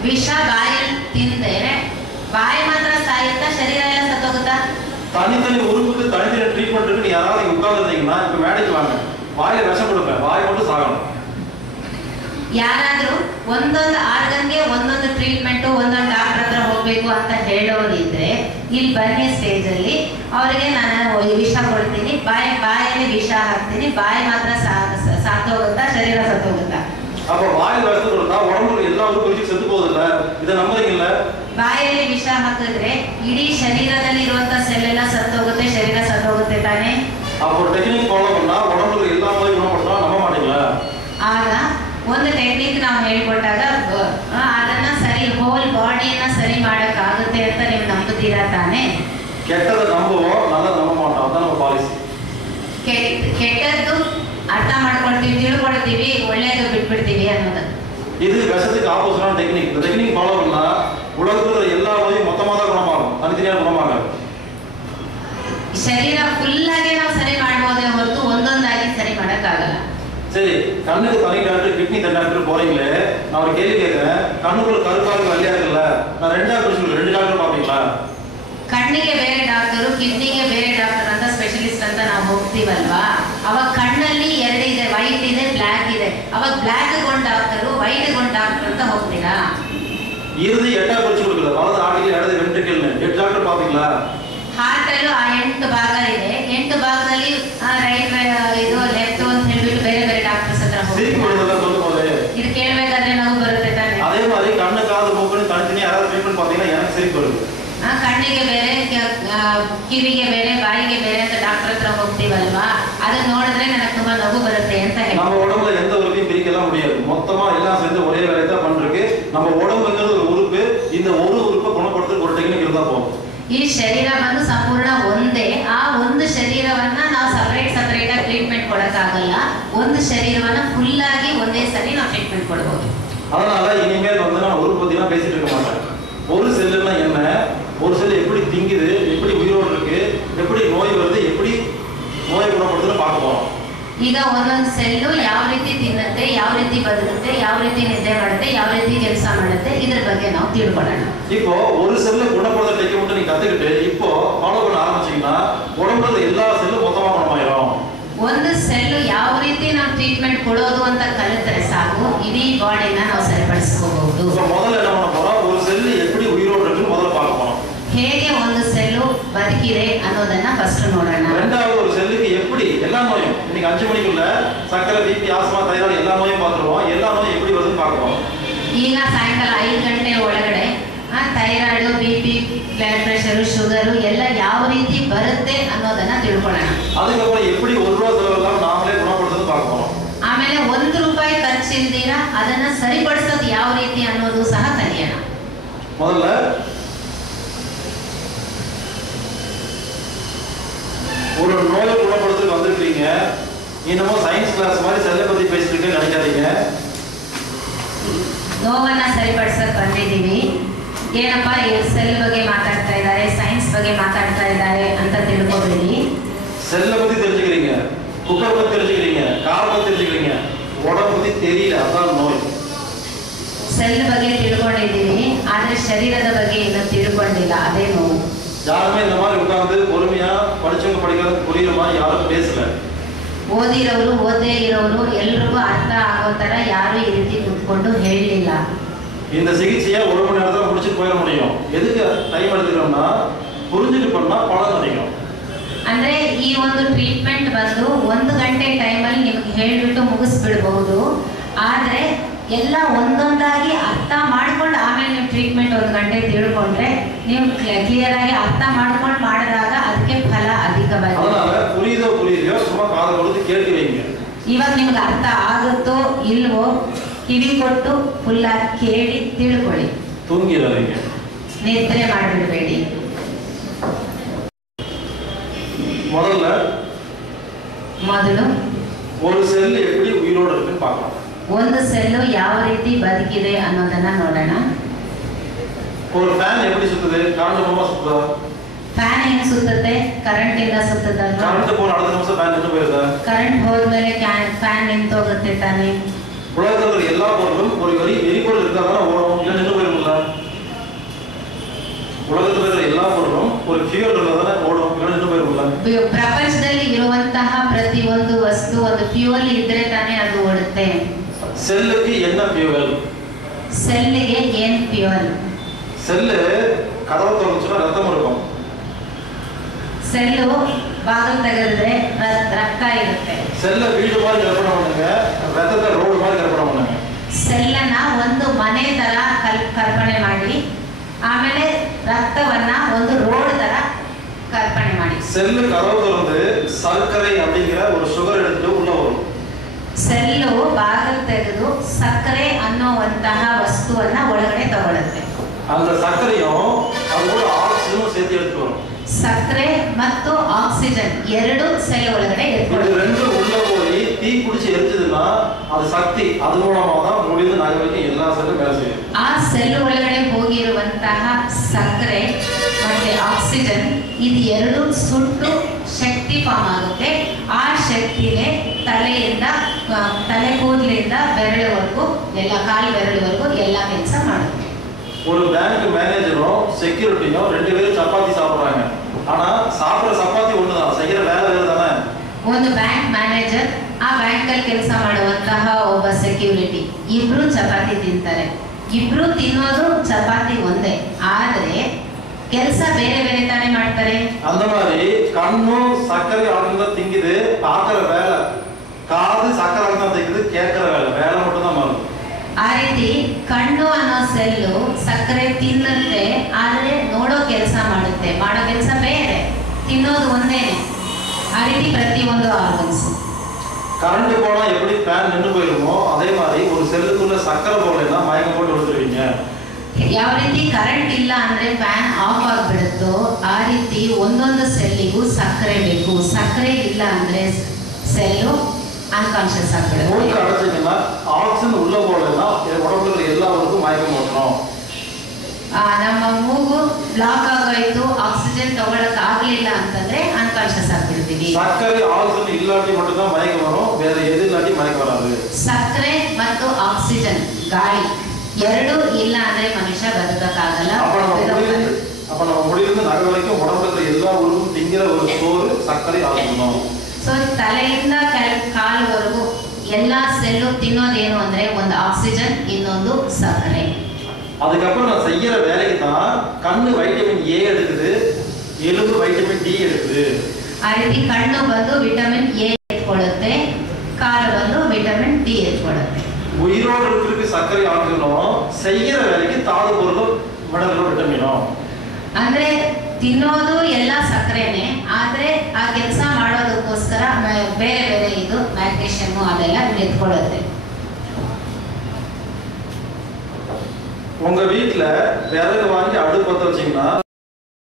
ವಿಷ ಬಾಯಲ್ಲಿ ತಿಂದ್ರೆ ಬಾಯಿ ಮಾತ್ರ ಸಾಯುತ್ತಾ, ಶರೀರ ಎಲ್ಲ ಸತ್ತೋಗುತ್ತಾ? தனித்தனி உறுப்புக்கு தனித்தனி ட்ரீட்மெண்ட் இருக்கு. நீ யாராவது இங்க உட்கார்ந்துருந்தீங்கன்னா இப்ப மேடைக்கு வாங்க, வாயில விஷம் கொடுப்பேன், வாய் மட்டும் சாகணும். ಯಾರಾದ್ರೂ ಒಂದೊಂದು ಆರ್ಗನ್ಗೆ ಒಂದೊಂದು ಟ್ರೀಟ್ಮೆಂಟ್ ಒಂದೊಂದು ಡಾಕ್ಟರ್ ಹತ್ರ ಹೋಗ್ಬೇಕು ಅಂತ ಹೇಳೋರಿದ್ರೆ ಇಲ್ಲಿ ಬನ್ನಿ ಸ್ಟೇಜ್ ಅಲ್ಲಿ, ಅವರಿಗೆ ನಾನು ವಿಷ ಕೊಡ್ತೀನಿ, ಬಾಯಲ್ಲಿ ವಿಷ ಹಾಕ್ತೀನಿ, ಬಾಯಿ ಮಾತ್ರ ಸಾತ್ತೋಗುತ್ತಾ, ಶರೀರ ಸತ್ತೋಗುತ್ತಾ? அப்ப வாயில் விஷம் கொடுத்தா உடம்புல எல்லா உறுப்புகளும் செத்து போகுதுல்ல, இதை நம்புறீங்கல்ல? ಬಾಯಲ್ಲಿ ವಿಷ ಹಾಕಿದ್ರೆ ಇಡೀ ಶರೀರದಲ್ಲಿ ಇರುವಂತ ಸೆಲ್ ಎಲ್ಲ ಸತ್ತೋಗುತ್ತೆ, ಶರೀರ ಸತ್ತೋಗುತ್ತೆ ತಾನೆ? அப்போ டெக்னிக் ஃபாலோ பண்ணா உடம்புல எல்லா நோயும் குணப்படுத்தலாம், நம்ப மாட்டீங்களா? ಆಗ ಒಂದು ಟೆಕ್ನಿಕ್ ನಾವು ಹೇಳಿಕೊಟ್ಟಾಗ ಅದನ್ನ ಸರಿ ಹೋಲ್ ಬಾಡಿಯನ್ನ ಸರಿ ಮಾಡಕ್ ಆಗುತ್ತೆ ಅಂತ ನೀವು ನಂಬುತ್ತೀರಾ ತಾನೆ? ಕೆಟ್ಟದ ನಂಬುவோம், நல்லத நம்ப மாட்டோம், அதான் நம்ம பாலிசி. ಕೆಟ್ಟದ್ದು ಅರ್ಥ ಮಾಡ್ಕೊಳ್ತೀವಿ, ತಿಳ್ಕೊಳ್ತೀವಿ, ಒಳ್ಳೇದು ಬಿಟ್ಬಿಡ್ತೀವಿ ಅನ್ನೋದು. இது விஷத்துக்கு ஆப்போசிட்டான டெக்னிக். இந்த டெக்னிக் ஃபாலோ பண்ணா உலகத்துல எல்லா நோயும் மொத்தமா தான் குணமாகும், தனித்தனியா குணமாகாது. ಶರೀರ ಫುಲ್ ಆಗಿ ನಾವು ಸರಿ ಮಾಡ್ಬೋದೇ ಹೊರತು ಒಂದೊಂದಾಗಿ ಸರಿ ಮಾಡಕ್ಕಾಗಲ್ಲ. சரி, கண்ணுக்கு தனி டாக்டர், கிட்னி தனி டாக்டர் போறீங்களே, நான் ஒரு கேள்வி கேட்கிறேன். கண்ணுக்குள்ள கருப்பாக வெள்ளையா இருக்குல்ல, நான் ரெண்டா பிரிச்சு ரெண்டு டாக்டர் பாப்பீங்களா? ಕಣ್ಣಿಗೆ ಬೇರೆ ಡಾಕ್ಟರು, ಕಿಡ್ನಿಗೆ ಬೇರೆ ಡಾಕ್ಟರ್ ಅಂತ ಸ್ಪೆಷಲಿಸ್ಟ್ ಅಂತ ನಾವು ಹೋಗ್ತೀವಲ್ವಾ, ಅವಾಗ ಕಣ್ಣಲ್ಲಿ ಎರಡು ಇದೆ, ವೈಟ್ ಇದೆ, ಬ್ಲ್ಯಾಕ್ ಇದೆ. ಅವಾಗ ಬ್ಲ್ಯಾಕ್ ಒಂದು ಡಾಕ್ಟರು, ವೈಟ್ ಒಂದು ಡಾಕ್ಟರ್ ಅಂತ ಹೋಗ್ತೀರಾ? இருது எட்டா பிரிச்சு கொடுக்கல, வலது ஆட்டில் இடது வென்ட்ரிக்கல்னு 8 டாக்டர் பாப்பீங்களா? ಹಾರ್ಟ್ ಅಲ್ಲೂ ಆ 8 ಭಾಗ ಇದೆ, 8 ಭಾಗದಲ್ಲಿ ರೈಟ್ ಇದು ಲೆಫ್ಟ್ ಅಂತ ಹೇಳ್ಬಿಟ್ಟು ಬೇರೆ ಬೇರೆ ಡಾಕ್ಟರ್ಸ್ ಹತ್ರ ಹೋಗ್ತೀರಾ? ಇದು ಕೇಳಬೇಕಾದ್ರೆ ನಾವು ಬರುತ್ತೆ ತಾನೆ? அதே மாதிரி கண்ணு காது மூக்குன்னு தனித்தனியா யாராவது ட்ரீட்மெண்ட் பாத்தீங்கன்னா எனக்கு சரி வருது. ಕಣ್ಣಿಗೆ ಬೇರೆ, ಕಿವಿಗೆ ಬೇರೆ, ಬಾಯಿಗೆ ಬೇರೆ ಅಂತ ಡಾಕ್ಟರ್ ಹತ್ರ ಹೋಗ್ತೀವಲ್ವಾ, ಅದನ್ನ ನೋಡಿದ್ರೆ ನನಗೆ ತುಂಬಾ ನಗು ಬರುತ್ತೆ ಅಂತ ಹೇಳಿ. நம்ம உடம்புல எந்த உறுப்பையும் பிரிக்கலாம் முடியாது, மொத்தமா எல்லாம் சேர்ந்து ஒரே வேலையை தான் பண்றதுக்கு. நம்ம உடம்புங்கிறது ஒரு உறுப்பு, இந்த ஒரு உறுப்பை குணப்படுத்துறதுக்கு ஒரு டெக்னிக் இருந்தா போதும். ಈ ಶರೀರ ಬಂದು ಸಂಪೂರ್ಣ ಒಂದೇ. ಆ ಒಂದು ಶರೀರವನ್ನ ನಾವು ಸಪರೇಟ್ ಆಗಿ ಟ್ರೀಟ್ಮೆಂಟ್ ಕೊಡಕ್ಕಾಗಲ್ಲ. ಒಂದು ಶರೀರವನ್ನ ಫುಲ್ ಆಗಿ ಒಂದೇ ಸರಿ ನಾವು ಟ್ರೀಟ್ಮೆಂಟ್ ಕೊಡಬಹುದು. அதனால இனிமேல் வந்து நான் உறுப்பு பத்தி எல்லாம் பேசிட்டு இருக்க மாட்டேன். ஒரு செல்லுன்னா என்ன, ஒரு செல் எப்படி திங்குது, எப்படி உயிரோடு இருக்கு, எப்படி நோய் வருது, எப்படி நோய் குணப்படுத்துன்னு பார்க்க போறோம். ಈಗ ಒಂದೊಂದು ಸೆಲ್ಲು ಯಾವ ರೀತಿ ತಿನ್ನುತ್ತೆ, ಯಾವ ರೀತಿ ಬದುಕುತ್ತೆ, ಯಾವ ರೀತಿ ನಿದ್ದೆ ಮಾಡುತ್ತೆ, ಯಾವ ರೀತಿ ಕೆಲಸ ಮಾಡುತ್ತೆ, ಇದ್ರ ಬಗ್ಗೆ ನಾವು ತಿಳ್ಕೊಳ್ಳೋಣ. இப்போ ஒரு செல்ல குணப்படுத்த டெக்னிக் நீ கத்துக்கிட்டு இப்போ ஃபாலோ பண்ண ஆரம்பிச்சீங்கன்னா உடம்புல எல்லா செல்லும் மொத்தமா குணமாயிரும். ಒಂದು ಸೆಲ್ ಯಾವ ರೀತಿ ನಾವು ಟ್ರೀಟ್ಮೆಂಟ್ ಕೊಡೋದು ಅಂತ ಕಲಿತರೆ ಸಾಕು, ಇಡೀ ಬಾಡಿನ ನಾವು ಸರಿಪಡಿಸ್ಕೋಬಹುದು. முதல்ல என்ன பண்ண போறோம், ஒரு செல் எப்படி உயிரோடு இருக்குன்னு முதல்ல பார்க்க போறோம். ಹೇಗೆ ಒಂದು ಸೆಲ್ಲು ಬದುಕಿದೆ ಅನ್ನೋದನ್ನ ಫಸ್ಟ್ ನೋಡೋಣ. ரெண்டாவது ஒரு செல்லுக்கு எப்படி எல்லா நோயும், இன்னைக்கு 5 மணிக்குள்ள சக்கரை, பிபி, ஆஸ்மா, தைராய்டு எல்லா நோயும் பார்த்துருவோம். எல்லா நோயும் எப்படி வருதுன்னு பார்க்கிறோம். ಈಗ ಸಾಯಂಕಾಲ 5 ಗಂಟೆ ಒಳಗಡೆ thyroid, BP, blood pressure, sugar ಎಲ್ಲ ಯಾವ ರೀತಿ ಬರುತ್ತೆ ಅನ್ನೋದನ್ನ ತಿಳ್ಕೊಳ್ಳೋಣ. அதுக்கப்புறம் எப்படி 1 ரூபா செலவெல்லாம் நாமளே குணப்படுத்துறது பார்க்கிறோம். ಆಮೇಲೆ 1 ರೂಪಾಯಿ ಖರ್ಚಿಲ್ದಿರ ಅದನ್ನ ಸರಿಪಡಿಸೋದು ಯಾವ ರೀತಿ ಅನ್ನೋದು ಸಹ ಕಲಿಯೋಣ. முதல்ல ஒரு நோயை குணப்படுத்துறதுக்கு வந்திருக்கீங்க, இன்னமும் சயின்ஸ் கிளாஸ் மாதிரி செல்லை பத்தி பேசிட்டு இருக்கேன்னு நினைக்காதீங்க. ನೋವನ್ನ ಸರಿಪಡಿಸಕ್ ಬಂದಿದ್ದೀವಿ, ಏನಪ್ಪಾ ಈ ಸೆಲ್ ಬಗ್ಗೆ ಮಾತಾಡ್ತಾ ಇದ್ದಾರೆ, ಸೈನ್ಸ್ ಬಗ್ಗೆ ಮಾತಾಡ್ತಾ ಇದ್ದಾರೆ ಅಂತ ತಿಳ್ಕೊಬೇಡಿ. செல்லை பத்தி தெரிஞ்சுக்கிறீங்க, குக்கர் பத்தி தெரிஞ்சுக்கிறீங்க, கார் பத்தி தெரிஞ்சுக்கிறீங்க, உடம்பு பத்தி தெரியல, அதான் நோய். ಸೆಲ್ ಬಗ್ಗೆ ತಿಳ್ಕೊಂಡಿದ್ದೀವಿ, ಆದ್ರೆ ಶರೀರದ ಬಗ್ಗೆ ಇನ್ನೂ ತಿಳ್ಕೊಂಡಿಲ್ಲ, ಅದೇ ನೋವು. யாருமே இந்த மாதிரி உட்கார்ந்து பொறுமையா படிச்சவங்க படிக்கிறது புரியுற மாதிரி யாரும் பேசல. ಓದಿರೋರು, ಓದೇ ಇರೋರು ಎಲ್ರಿಗೂ ಅರ್ಥ ಆಗೋ ತರ ಯಾರು ಈ ರೀತಿ ಕೂತ್ಕೊಂಡು ಹೇಳಲಿಲ್ಲ. இந்த சிகிச்சையை 1 மணி நேரத்துல முடிச்சுட்டு போயிட முடியும். எதுக்கு டைம் எடுத்துக்கிறோம்னா புரிஞ்சுட்டு பண்ணா பலன் அதிகம். ಅಂದ್ರೆ ಈ ಒಂದು ಟ್ರೀಟ್ಮೆಂಟ್ ಬಂದು 1 ಗಂಟೆ ಟೈಮಲ್ಲಿ ನಿಮ್ಗೆ ಹೇಳ್ಬಿಟ್ಟು ಮುಗಿಸ್ಬಿಡ್ಬಹುದು. ಆದ್ರೆ ಎಲ್ಲ ಒಂದೊಂದಾಗಿ ಅರ್ಥ ಮಾಡ್ಕೊಂಡು ಆಮೇಲೆ ನೀವು ಟ್ರೀಟ್ಮೆಂಟ್ 1 ಗಂಟೆ ತಿಳ್ಕೊಂಡ್ರೆ ನೀವು ಕ್ಲಿಯರ್ ಆಗಿ ಅರ್ಥ ಮಾಡ್ಕೊಂಡು ಮಾಡಿದಾಗ ಅದಕ್ಕೆ ಫಲ ಅಧಿಕವಾಗಿ. அதனால புரியுதோ சும்மா காது கொடுத்து கேட்டு வைங்க. ಇವಾಗ ನಿಮ್ಗೆ ಅರ್ಥ ಆಗುತ್ತೋ ಇಲ್ವೋ ಕಿವಿ ಕೊಟ್ಟು ಫುಲ್ ಆಗಿ ಕೇಳಿ ತಿಳ್ಕೊಳ್ಳಿ. தூங்கிடாதீங்க, ನಿದ್ರೆ ಮಾಡಿಬಿಡಬೇಡಿ. ಮೊದಲು ஒரு செல் எப்படி உயிரோடு இருக்குன்னு பார்க்கலாம். ಒಂದು ಸೆಲ್ಲು ಯಾವ ರೀತಿ ಬದುಕಿದೆ ಅನ್ನೋದನ್ನ ನೋಡೋಣ. ஒரு ஃபேன் எப்படி சுத்துது, கரண்ட் மூலமா சுத்துதா? ಫ್ಯಾನ್ ಹೆಂಗ್ ಸುತ್ತುತ್ತೆ, ಕರೆಂಟ್ ಇಂದ ಸುತ್ತದಲ್ಲ. கரண்ட் போன அடுத்த நிமிஷம் ஃபேன் நின்று போயிருதா? ಕರೆಂಟ್ ಹೋದ್ಮೇಲೆ ಫ್ಯಾನ್ ನಿಂತೋಗುತ್ತೆ ತಾನೆ. உலகத்துல எல்லா பொருளும் ஒரு எரிபொருள் இருந்தா தானே ஓடும், இல்லை நின்று போயிருங்களா? உலகத்துல இருக்கிற எல்லா பொருளும் ஒரு ஃபியூயல் இருந்தா தானே ஓடும், இல்லை நின்று போயிருங்களா? ಪ್ರಪಂಚದಲ್ಲಿ ಇರುವಂತಹ ಪ್ರತಿಯೊಂದು ವಸ್ತು ಒಂದು ಫ್ಯೂಯಲ್ ಇದ್ರೆ ತಾನೇ ಅದು ಓಡುತ್ತೆ. செல்லுக்கு என்ன ஃபியூயல்? ಸೆಲ್ಗೆ ಏನ್ ಫ್ಯೂಯಲ್? செல்லு கதவை திறந்துச்சுன்னா ரத்தம் இருக்கும். ಸೆಲ್ಲು ಬಾಗಿಲು ತೆಗೆದ್ರೆ ರಕ್ತ ಇರುತ್ತೆ. செல்ல வீடு மாதிரி கற்பனை பண்ணுங்க, ரத்தத்தை ரோடு மாதிரி கற்பனை பண்ணுங்க. ಸೆಲ್ಲನ್ನ ಒಂದು ಮನೆ ತರ ಕಲ್ಪನೆ ಮಾಡಿ ಆಮೇಲೆ ರಕ್ತವನ್ನ ಒಂದು ರೋಡ್ ತರ ಕಲ್ಪನೆ ಮಾಡಿ. செல்லு கதவு திறந்து சர்க்கரை அப்படிங்கிற ஒரு சுகர் எடுத்துட்டு உள்ள வரும். ಸೆಲ್ಲು ಬಾಗಿಲು ತೆಗೆದು ಸಕ್ಕರೆ ಅನ್ನುವಂತಹ ವಸ್ತುವನ್ನ ಒಳಗಡೆ ತಗೊಳುತ್ತೆ. அந்த சர்க்கரையும் அதோட ஆக்சிஜனும் சேர்த்து எடுத்துட்டு வரும். ಸಕ್ಕರೆ ಮತ್ತು ಆಕ್ಸಿಜನ್ ಎರಡು ಸೆಲ್ ಒಳಗಡೆ இது ரெண்டும் உள்ள போய் தீ பிடிச்சி எரிச்சதுன்னா அது சக்தி, அது மூலமா தான் முடிந்து நாய் வரைக்கும் எல்லா செல்லும் வேலை செய்யும். ಆ ಸೆಲ್ ಒಳಗಡೆ ಹೋಗಿರುವಂತಹ ಸಕ್ಕರೆ ಮತ್ತೆ ಆಕ್ಸಿಜನ್ ಇದು ಎರಡು ಸುಟ್ಟು ಶಕ್ತಿ ಫಾರ್ಮ್ ಆಗುತ್ತೆ. ಆ ಶಕ್ತಿನೇ ತಲೆಯಿಂದ ತಲೆ ಕೂದಲಿಂದ ಬೆರಳುವರೆಗೂ ಎಲ್ಲ ಕಾಲು ಬೆರಳುವರೆಗೂ ಎಲ್ಲ ಕೆಲಸ ಮಾಡುತ್ತೆ. ஒரு பேங்க் மேனேஜரும் செக்யூரிட்டியும் 2 பேரும் சப்பாத்தி சாப்பிடுறாங்க. ஆனா சாப்பிடுற சப்பாத்தி ஒண்ணுதான், செய்யற வேலை வேற தானே. ಒಂದು ಬ್ಯಾಂಕ್ ಮ್ಯಾನೇಜರ್, ಆ ಬ್ಯಾಂಕ್ ಅಲ್ಲಿ ಕೆಲಸ ಮಾಡುವಂತಹ ಒಬ್ಬ ಸೆಕ್ಯೂರಿಟಿ ಇಬ್ರು ಚಪಾತಿ ತಿಂತಾರೆ. ಇಬ್ರು ತಿನ್ನೋದು ಚಪಾತಿ ಒಂದೇ, ಆದ್ರೆ ಕೆಲಸ ಬೇರೆ ಬೇರೆ ತಾನೇ ಮಾಡ್ತಾರೆ. அந்த மாதிரி கண்ணும் சர்க்கரை அளந்து திங்குது, பார்க்கற வேலை. காது சர்க்கரை அளந்து திங்குது, கேட்கற வேலை. வேலை மட்டும் தான் மாறும். ಆ ರೀತಿ ಕಣ್ಣು ಅನ್ನೋ ಸೆಲ್ಲು ಸಕ್ಕರೆ ತಿನ್ನುತ್ತೆ, ಆದರೆ ನೋಡೋ ಕೆಲಸ ಮಾಡುತ್ತೆ. ಮಾಡೋ ಕೆಲಸ ಬೇರೆ, ತಿನ್ನೋದು ಒಂದೇನೆ. ಆ ರೀತಿ ಪ್ರತಿಯೊಂದು ಆರ್ಗನ್ಸ್. கரண்ட் போனா எப்படி ஃபேன் நின்று போயிருமோ அதே மாதிரி ஒரு செல்லுக்குள்ள சக்கரை போடலைன்னா மயக்கம் போட்டு விழுந்துருவீங்க. ಯಾವ ರೀತಿ ಕರೆಂಟ್ ಇಲ್ಲ ಅಂದ್ರೆ ಫ್ಯಾನ್ ಆಫ್ ಆಗಿಬಿಡುತ್ತೋ ಆ ರೀತಿ ಒಂದೊಂದು ಸೆಲ್ಲಿಗೂ ಸಕ್ಕರೆ ಬೇಕು. ಸಕ್ಕರೆ ಇಲ್ಲ ಅಂದ್ರೆ ಸೆಲ್ಲು ಅನ್ಕಾನ್ಶಿಯಸ್ ಆಗ್ಬಿಡುತ್ತೆ. மூக்கு அடைச்சிங்கன்னா ஆக்சிஜன் உள்ள போகலைன்னா உடம்புல எல்லாருக்கும் மயக்கம் போட்டுரும். ನಮ್ಮ ಮೂಗು ಬ್ಲಾಕ್ ಆಗೋಯ್ತು, ಆಕ್ಸಿಜನ್ ತಗೊಳಕ್ ಆಗ್ಲಿಲ್ಲ ಅಂತಂದ್ರೆ ಅನ್ಕಾನ್ಶಿಯಸ್ ಆಗ್ಬಿಡ್ತೀವಿ. ಸಕ್ಕರೆ ಆಕ್ಸಿಜನ್ ಇಲ್ಲಾಟಿ மட்டும் தான் மயக்கம் வரும், வேற எது இல்லாட்டி மயக்கம் வராது. ಸಕ್ಕರೆ ಮತ್ತು ಆಕ್ಸಿಜನ್ ಗಾಳಿ ಎರಡು ಇಲ್ಲ ಅಂದ್ರೆ ಮನುಷ್ಯ ಬದುಕಕ್ಕಾಗಲ್ಲ. அப்ப நம்ம முடியிலிருந்து நகை வரைக்கும் உடம்புல எல்லா உறுப்பும் திங்கிற ஒரு சோறு சக்கரை ஆக்சிஜன். ಸೊ ತಲೆಯಿಂದ ಕಾಲುವರೆಗೂ ಎಲ್ಲಾ ಸೆಲ್ಲು ತಿನ್ನೋದೇನು ಅಂದ್ರೆ ಒಂದು ಆಕ್ಸಿಜನ್, ಇನ್ನೊಂದು ಸಕ್ಕರೆ. அதுக்கப்புறம் நான் செய்யற வேலைக்கு தான் கண்ணு வைட்டமின் ஏ எடுக்குது, எலும்பு வைட்டமின் டி எடுக்குது. ಆ ರೀತಿ ಕಣ್ಣು ಬಂದು ವಿಟಮಿನ್ ಎ ಎತ್ಕೊಳ್ಳುತ್ತೆ, ಕಾಲು ಬಂದು ವಿಟಮಿನ್ ಡಿ ಎತ್ಕೊಳ್ಳುತ್ತೆ. உயிரோடு இருக்கிறதுக்கு சர்க்கரை ஆக்சிஜனும் செய்யற வேலைக்கு தாது பொருளும் மினரலும் ವಿಟಮಿனும். ಅಂದ್ರೆ ತಿನ್ನೋದು ಎಲ್ಲ ಸಕ್ಕರೆನೆ, ಆದ್ರೆ ಆ ಕೆಲಸ ಮಾಡೋದಕ್ಕೋಸ್ಕರ ಬೇರೆ ಬೇರೆ ಇದು ಮ್ಯಾಗ್ನೀಷಿಯಮ್ ಅದೆಲ್ಲ ಎತ್ಕೊಳ್ಳುತ್ತೆ. உங்க வீட்டுல விறகு வாங்கி அடுப்பு பத்த வச்சீங்கன்னா